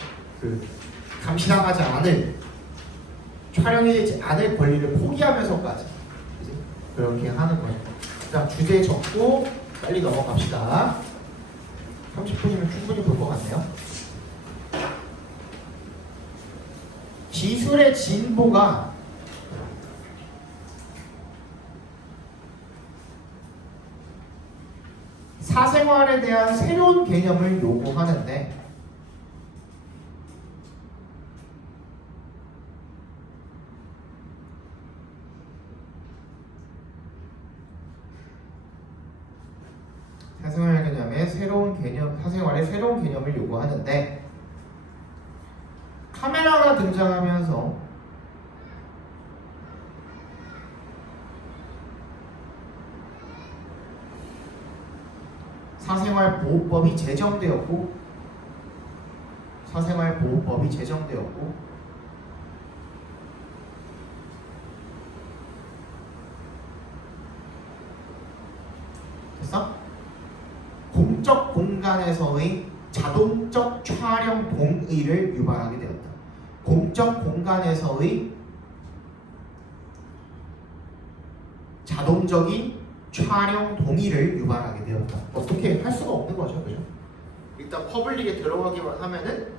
감시당하지 않을, 촬영되지 않을 권리를 포기하면서까지, 그치? 그렇게 하는 거예요. 자, 주제 적고 빨리 넘어갑시다. 30분이면 충분히 볼 것 같네요. 기술의 진보가 사생활에 대한 새로운 개념을 요구하는데 사생활의 새로운 개념을 요구하는데 카메라가 등장하면서 사생활보호법이 제정되었고 됐어? 공적 공간에서의 자동적 촬영 동의를 유발하게 되었다. 공적 공간에서의 자동적인 촬영 동의를 유발하게 되었다. 어떻게 할 수가 없는 거죠, 그죠? 일단 퍼블릭에 들어가기만 하면은,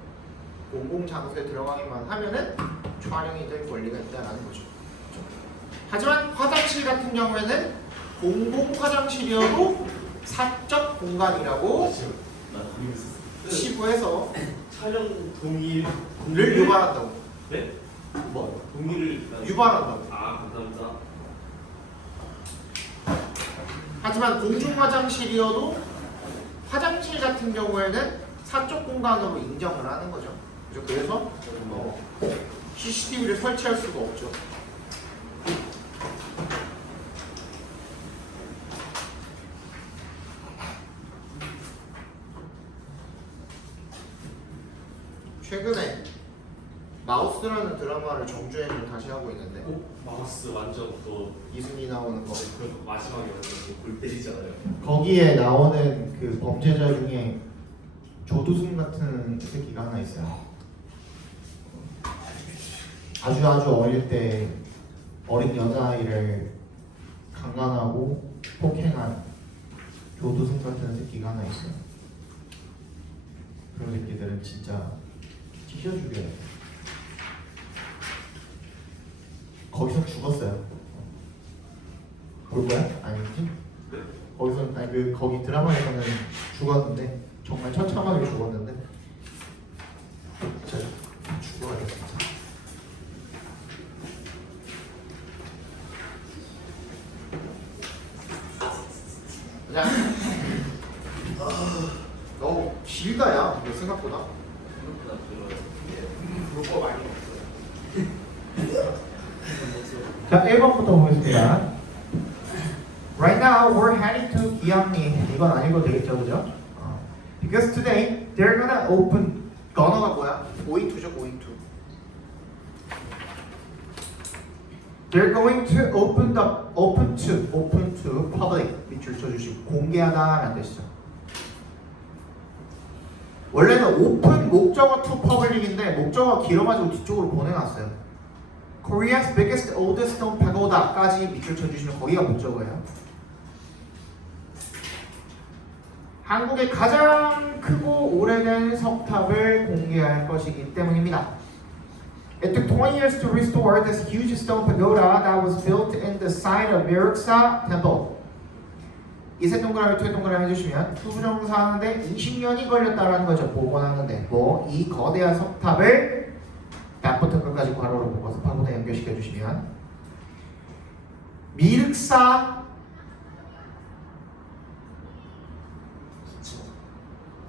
공공장소에 들어가기만 하면은 촬영이 될 권리가 있다라는 거죠. 하지만 화장실 같은 경우에는 공공 화장실이어도 사적 공간이라고 시부해서 촬영 동의를 유발한다고. 네? 뭐 동의를 유발한다고. 아 감사합니다. 하지만 공중 화장실이어도 화장실 같은 경우에는 사적 공간으로 인정을 하는 거죠. 그래서 CCTV를 설치할 수가 없죠. 최근에 마우스라는 드라마를 정주행을 다시 하고 있는데 마우스 완전 또 이순이 나오는 거. 그 마지막에 완전 골 때리잖아요. 거기에 나오는 그 범죄자 중에 조두순 같은 새끼가 하나 있어요. 아주 어릴 때 어린 여자아이를 강간하고 폭행한 조두순 같은 새끼가 하나 있어요. 그런 새끼들은 진짜 찢어 죽여요. 거기서 죽었어요. 볼 거야? 아니지? 거기서 거기 드라마에서는 죽었는데 정말 처참하게 죽었는데 진짜 죽어야 돼 진짜. 자, 너무 길다야 이거 생각보다. 볼거 많이 없어요. 자, 1번부터 보겠습니다. Right now we're heading to 기암리. 이건 안 읽어도 되겠죠, 그죠? Because today they're gonna open. gonna'가 뭐야? going to죠, going to. They're going to open to public. 밑줄 쳐주시고 공개하다라는 뜻이죠. 원래는 open 목적어 to public인데 목적어가 길어가지고 뒤쪽으로 보내놨어요. Korea's biggest oldest stone pagoda까지 밑줄 쳐주시면 거기가 목적어예요. 한국의 가장 크고 오래된 석탑을 공개할 것이기 때문입니다. It took 20 years to restore this huge stone pagoda that was built in the site of Myeoksa Temple. 이 세 동그라미 투에 동그라미 해주시면 투부정사 하는데 20년이 걸렸다라는 거죠. 복원하는데 뭐 이 거대한 석탑을 앞부터 끝까지 괄호로 묶어서 파고다 연결시켜 주시면 미륵사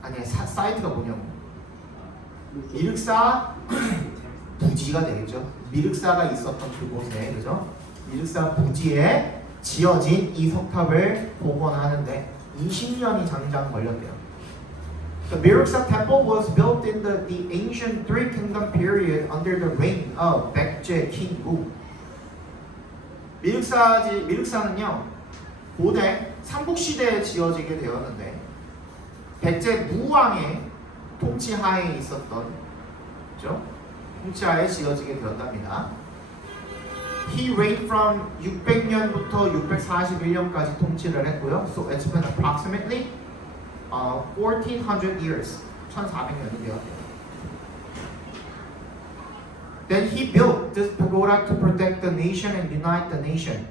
아니 사이트가 뭐냐고 미륵사 부지가 되겠죠. 미륵사가 있었던 그곳에 그죠? 미륵사 부지에 지어진 이 석탑을 복원하는데 20년이 장장 걸렸대요. The Miruksa temple was built in the ancient Three Kingdom period under the reign of 백제 King Wu. 미륵사는요 고대 삼국시대에 지어지게 되었는데 백제 무왕의 통치하에 있었던 그죠? 통치하에 지어지게 되었답니다. He reigned from 600년부터 641년까지 통치를 했고요. So it's been approximately 1400 years, 1400년이 되었대요. Then he built this pagoda to protect the nation and unite the nation.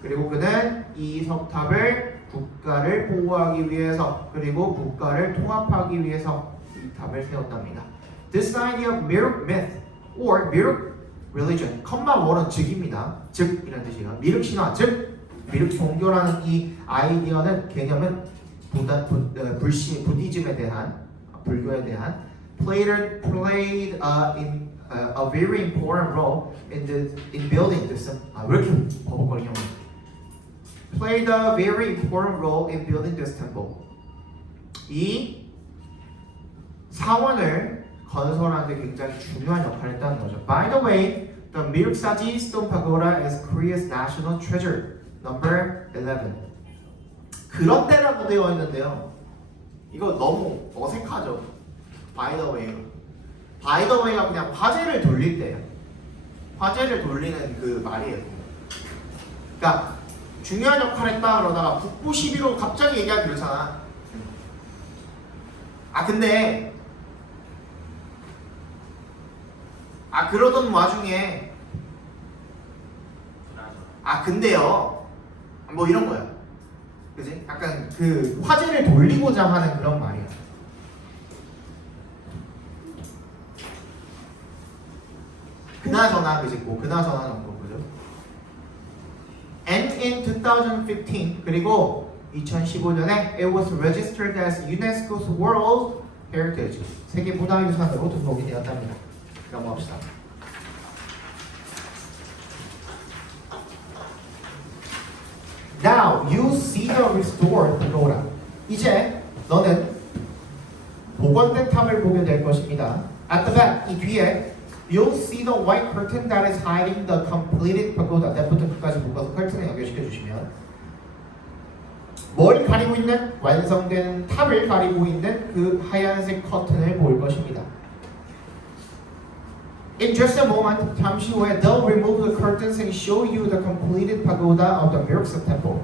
그리고 그는 이 석탑을 국가를 보호하기 위해서 그리고 국가를 통합하기 위해서 이 탑을 세웠답니다. This idea of Miruk myth or Miruk religion, 원은 즉입니다. 즉 이런 뜻이에요. 미륵 신화, 즉 미륵 종교라는 이 아이디어는 개념은 부디즘에 대한 불교에 대한 played a very important role in building this. 왜 이렇게 버벅거리냐? Played a very important role in building this temple. 이 사원을 건설하는 데 굉장히 중요한 역할을 했다는 거죠. By the way, the Miruksaji Stone Pagoda is Korea's national treasure, number 11. 그런데라고 되어 있는데요. 이거 너무 어색하죠. By the way. By the way가 그냥 화제를 돌릴 때예요. 화제를 돌리는 그 말이에요. 그러니까 중요한 역할을 했다 그러다가 북부 11호 갑자기 얘기하기 그렇잖아. 근데 그러던 와중에 근데요 뭐 이런 거야. 그지? 약간 그 화제를 돌리고자 하는 그런 말이야. 그나저나 그지? 뭐 그나저나 정도 그죠? And in 2015 그리고 2015년에 it was registered as UNESCO's World Heritage 세계 문화유산으로 등록이 되었답니다. 넘어갑시다. Now you see the restored pagoda. 이제 너는 복원된 탑을 보게 될 것입니다. At the back, 이 뒤에 you'll see the white curtain that is hiding the completed pagoda. 내부터 끝까지 묶어서 커튼에 연결시켜 주시면 뭘 가리고 있는 완성된 탑을 가리고 있는 그 하얀색 커튼을 볼 것입니다. In just a moment, 잠시 후에 they'll remove the curtains and show you the completed pagoda of the Miruksa temple.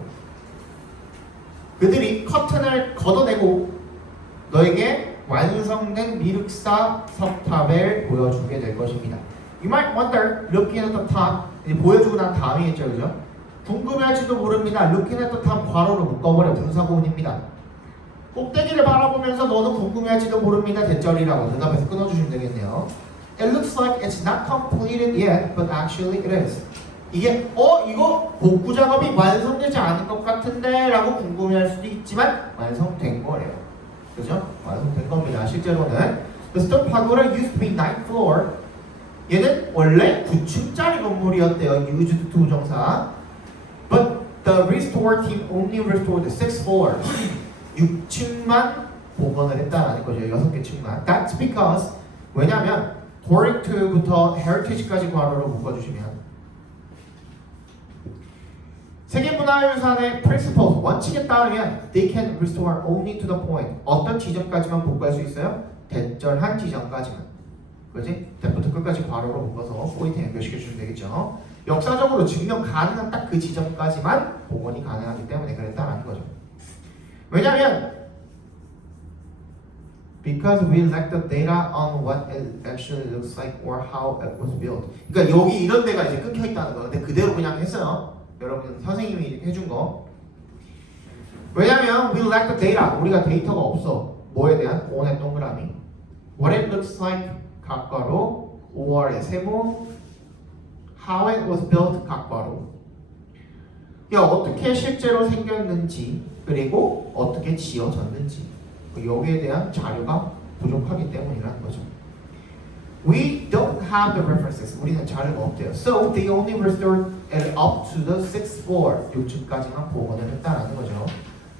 그들이 커튼을 걷어내고 너에게 완성된 미륵사 석탑을 보여주게 될 것입니다. You might wonder, looking at the top, 보여주고 난 다음이겠죠, 그죠? 궁금해할지도 모릅니다. Looking at the top 괄호로 묶어버려 분사구문입니다. 꼭대기를 바라보면서 너는 궁금해할지도 모릅니다. 대절이라고 대답해서 끊어주시면 되겠네요. It looks like it's not completed yet, but actually it is. 이게 이거 복구 작업이 완성되지 않은 것 같은데 라고 궁금해할 수도 있지만 완성된 거예요. 그죠? 완성된 겁니다. 실제로는 The stone pagoda used to be 9th floor. 얘는 원래 9층짜리 건물이었대요. used to 정사. But the restore team only restored the 6th floor. 6층만 복원을 했다는 거죠. 6개 층만. That's because 왜냐면 According to부터 heritage까지 괄호로 묶어주시면 세계문화유산의 principles, 원칙에 따르면 they can restore only to the point. 어떤 지점까지만 복구할 수 있어요? 대절한 지점까지만. 그렇지? 대부터 끝까지 괄호로 묶어서 포인트 연결시켜주시면 되겠죠. 역사적으로 증명 가능한 딱 그 지점까지만 복원이 가능하기 때문에 그랬다는 거죠. 왜냐하면 Because we lack the data on what it actually looks like or how it was built. 그러니까 여기 이런 데가 이제 끊겨 있다는 거. 근데 그대로 그냥 했어요. 여러분 선생님이 해준 거. 왜냐면 we lack the data. 우리가 데이터가 없어. 뭐에 대한? on의 동그라미. What it looks like 각괄호 5월의 세모. How it was built 각괄호. 야, 어떻게 실제로 생겼는지 그리고 어떻게 지어졌는지 여기에 대한 자료가 부족하기 때문이라는 거죠. We don't have the references. 우리는 자료가 없대요. So they only restored it up to the 6th floor. 6층까지만 복원을 했다라는 거죠.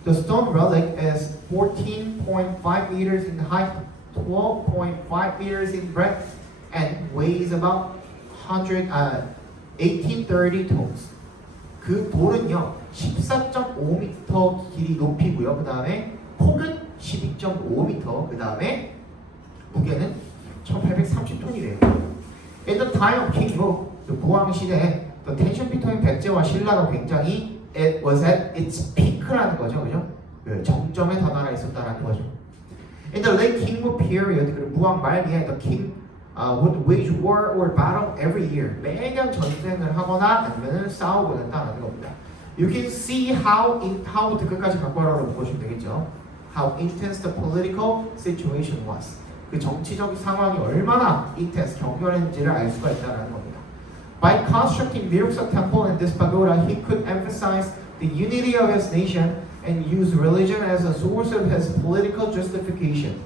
The stone relic is 14.5 meters in height, 12.5 meters in breadth, and weighs about 1830 tons. 그 돌은요 14.5m 길이 높이고요. 그 다음에 폭은 12.5m. 그 다음에 무게는 1830톤이래요. In the time of King Mu, 그 부왕 시대에 the tension between 백제와 신라가 굉장히 it was at its peak라는 거죠, 그죠? 그 정점에 다다라 있었다라는 거죠. In the late King Mu period, 그 부왕 말기에 the king would wage war or battle every year. 매년 전쟁을 하거나 아니면 싸우곤 했다라는 겁니다. You can see how부터 끝까지 각괄호로 보시면 되겠죠. How intense the political situation was. 그 정치적 상황이 얼마나 intense, 격렬했는지를 알 수가 있다는 겁니다. By constructing Miruksa Temple and this pagoda, he could emphasize the unity of his nation and use religion as a source of his political justification.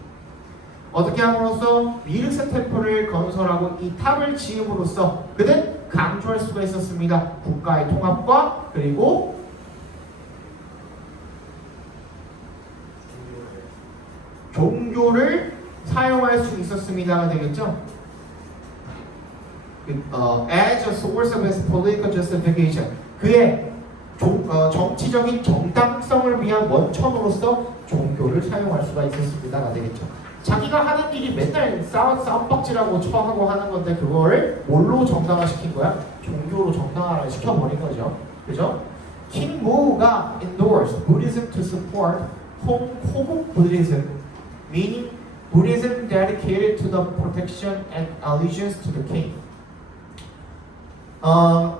어떻게 함으로써 미륵사 템플을 건설하고 이 탑을 지음으로써 그는 강조할 수가 있었습니다. 국가의 통합과 그리고 종교를 사용할 수 있었습니다가 되겠죠. As a source of his political justification. 그의 정치적인 정당성을 위한 원천으로서 종교를 사용할 수가 있었습니다가 되겠죠. 자기가 하는 일이 맨날 싸움박질하고 처하고 하는 건데 그거를 뭘로 정당화시킨 거야? 종교로 정당화를 시켜버린 거죠. 그죠? King Mu가 endorsed Buddhism to support 호국 Buddhism, meaning Buddhism dedicated to the protection and allegiance to the king.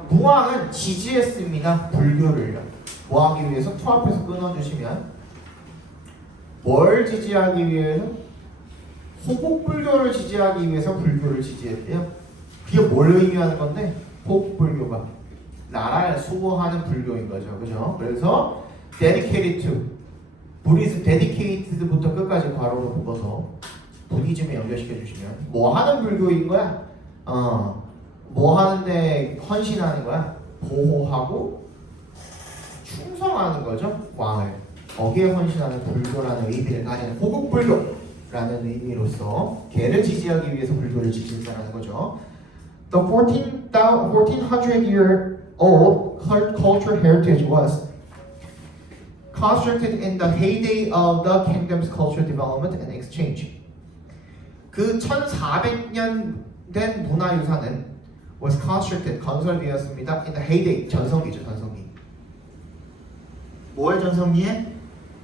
무왕은 지지했습니다. 불교를요. 뭐 하기 위해서? 투 앞에서 끊어주시면 뭘 지지하기 위해서? 호국불교를 지지하기 위해서 불교를 지지했대요. 그게 뭘 의미하는 건데? 호국불교가 나라를 수호하는 불교인 거죠. 그죠? 그래서 dedicated to 부디즘 dedicated부터 끝까지 괄호로 묶어서 부디즘에 연결시켜 주시면 뭐 하는 불교인 거야? 뭐 하는데 헌신하는 거야? 보호하고 충성하는 거죠. 왕을 거기에 헌신하는 불교라는 의미를 가진 호국불교라는 의미로서 걔를 지지하기 위해서 불교를 지지한다는 거죠. The 1400-year-old cultural heritage was constructed in the heyday of the kingdom's cultural development and exchange. 그 1400년 된 문화유산은 was constructed, 건설되었습니다. in the heyday, 전성기죠, 전성기. 뭐의 전성기에?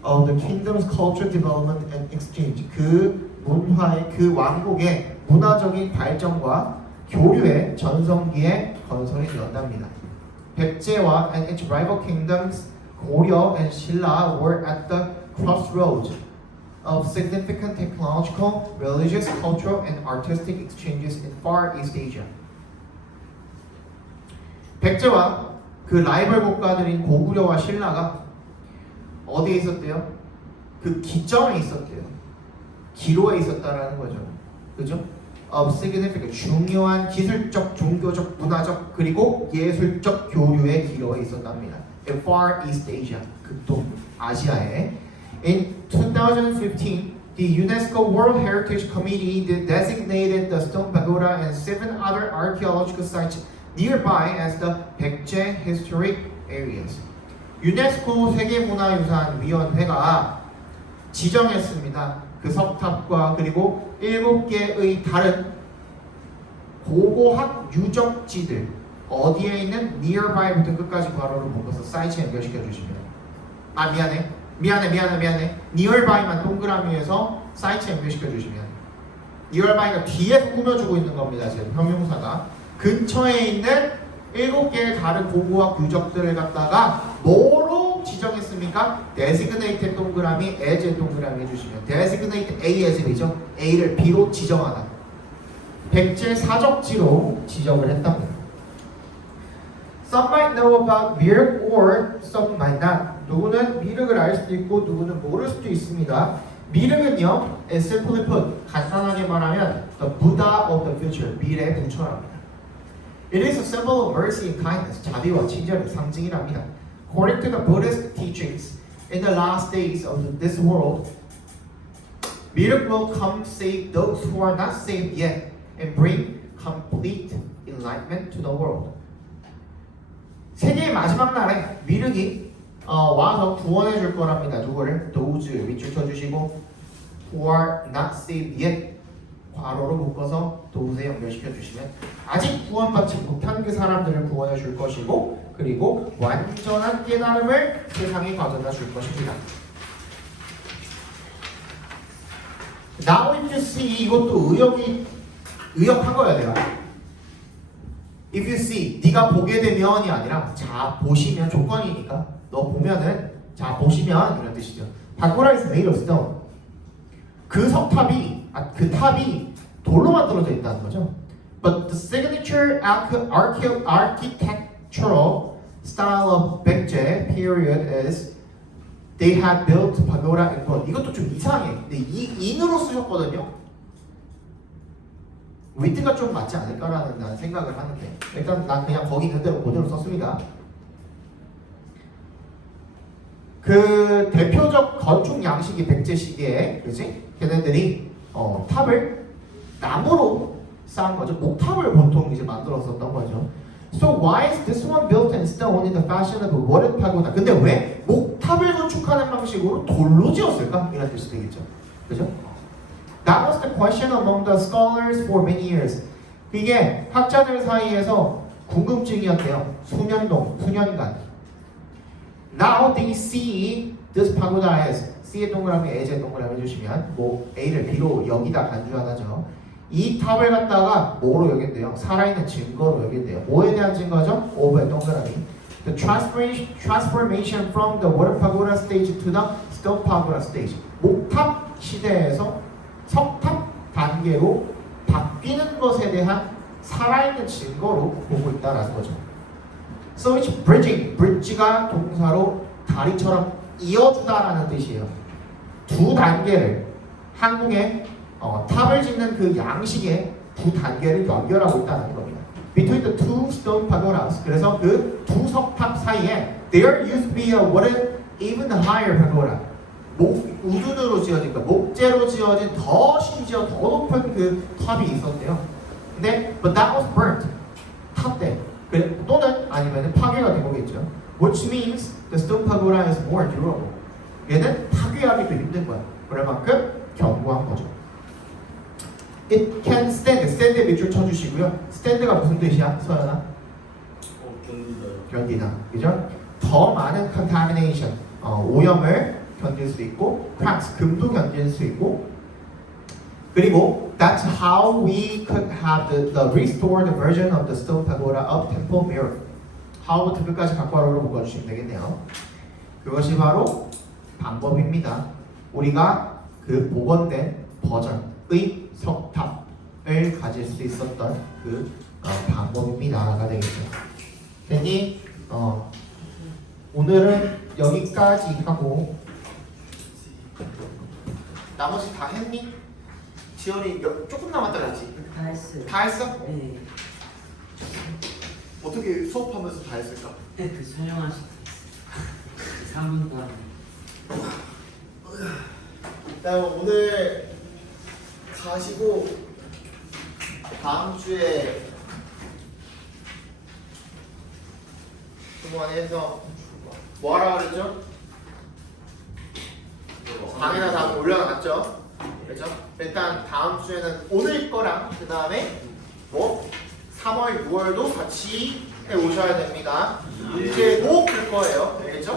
of the kingdom's cultural development and exchange. 그 문화의, 그 왕국의 문화적인 발전과 교류의 전성기에 건설이 되었답니다. 백제와 and its rival kingdoms Goryeo and Silla were at the crossroads of significant technological, religious, cultural, and artistic exchanges in Far East Asia. 백제와 그 라이벌 국가들인 고구려와 신라가 어디에 있었대요? 그 기점에 있었대요. 기로에 있었다라는 거죠. 그죠? Of significant, 중요한 기술적, 종교적, 문화적, 그리고 예술적 교류의 기로에 있었답니다. In Far East Asia, 극동 아시아에. In 2015, the UNESCO World Heritage Committee designated the Stone Pagoda and 7 other archaeological sites nearby as the 백제 Historic Areas. 유네스코 세계문화유산위원회가 지정했습니다. 그 석탑과 그리고 7개의 다른 고고학 유적지들 어디에 있는 nearby부터 끝까지 괄호를 묶어서 사이트에 연결시켜 주시면 미안해 nearby만 동그라미에서 사이트에 연결시켜 주시면 nearby가 뒤에서 꾸며주고 있는 겁니다. 지금 형용사가 근처에 있는 7개의 다른 고고학 유적들을 갖다가 뭐로 지정했습니까? 있습니까? designate 동그라미, as 동그라미 해주시면 designate A as B죠. A를 B로 지정하다. 백제 사적지로 지정을 했답니다. Some might know about 미륵 or some might not. 누구는 미륵을 알 수도 있고 누구는 모를 수도 있습니다. 미륵은요, simply put, 간단하게 말하면 the Buddha of the future, 미래의 부처랍니다. It is a symbol of mercy and kindness, 자비와 친절의 상징이랍니다. According to the Buddhist teachings, in the last days of this world, 미륵 will come save those who are not saved yet and bring complete enlightenment to the world. 세계의 마지막 날에 미륵이 와서 구원해 줄 거랍니다. 누구를? Those 밑줄 쳐주시고 who are not saved yet 괄호로 묶어서 dose에 연결시켜 주시면 아직 구원받지 못한 그 사람들을 구원해 줄 것이고 그리고 완전한 깨달음을 세상에 가져다 줄 것입니다. Now if you see 이것도 의역한 거야 내가. If you see 네가 보게 되면이 아니라 자 보시면 조건이니까 너 보면은 자 보시면 이런 뜻이죠. Pagoda is made of stone. 그 석탑이 그 탑이 돌로 만들어져 있다는 거죠. But the signature architectural style of 백제 period is they had built pagoda in gold. 이것도 좀 이상해. 근데 인으로 쓰셨거든요. 위트가 좀 맞지 않을까라는 난 생각을 하는데 일단 난 그냥 거기 있는 대로 그대로 썼습니다. 그 대표적 건축 양식이 백제 시기에 그지? 걔네들이 탑을 나무로 쌓은 거죠. 목탑을 보통 이제 만들었었던 거죠. So why is this one built in stone in the fashion of a wooden pagoda? 근데 왜 목탑을 건축하는 방식으로 돌로 지었을까? 이런 뜻이 되겠죠. 그죠? That was the question among the scholars for many years. 이게 학자들 사이에서 궁금증이었대요. 수년간. Now they see this pagoda as C의 동그라미, A의 동그라미 해주시면 뭐 A를 B로 여기다 간주하죠. 이 탑을 갖다가 뭐로 여긴대요? 살아있는 증거로 여긴대요. 뭐에 대한 증거죠? 오브의 동그라미. The transformation from the water pagoda stage to the stone pagoda stage. 목탑 시대에서 석탑 단계로 바뀌는 것에 대한 살아있는 증거로 보고 있다라는 거죠. So it's bridging. bridge가 동사로 다리처럼 이어주다라는 뜻이에요. 두 단계를 한국의 탑을 짓는 그 양식의 두 단계를 연결하고 있다는 겁니다. Between the two stone pagodas. 그래서 그 두 석탑 사이에 there used to be a wooden even higher pagoda. 우둔으로 지어진 목재로 지어진 더 심지어 더 높은 그 탑이 있었대요. 근데 but that was burnt. 탑 때. 또는 아니면 파괴가 된 거겠죠. Which means the stone pagoda is more durable. 얘는 파괴하기도 힘든 거야. 그럴 만큼 견고한 거죠. It can stand. stand 밑줄 쳐주시고요. stand가 무슨 뜻이야, 서연아? 견디다. 그죠? 더 많은 contamination, 오염을 견딜 수 있고, cracks, 금도 견딜 수 있고, 그리고 that's how we could have the restored version of the stone pagoda of Temple Mirror. how부터 끝까지 각괄호로 묶어주시면 되겠네요. 그것이 바로 방법입니다. 우리가 그 복원된 버전의 석탑을 가질 수 있었던 그 방법입니다가 되겠죠. 괜히 오늘은 여기까지 하고 나머지 다 했니? 지연이 조금 남았다 그랬지? 다 했어요. 다 했어? 네. 어떻게 수업하면서 다 했을까? 네, 그 설명하실 때 3분 동안. 일단 오늘 가시고 다음 주에 그만해서 뭐 하라 그랬죠? 방에다 다 올려놨죠? 그렇죠? 일단 다음 주에는 오늘 거랑 그 다음에 뭐 3월, 6월도 같이 해 오셔야 됩니다. 문제도 풀 거예요. 알겠죠?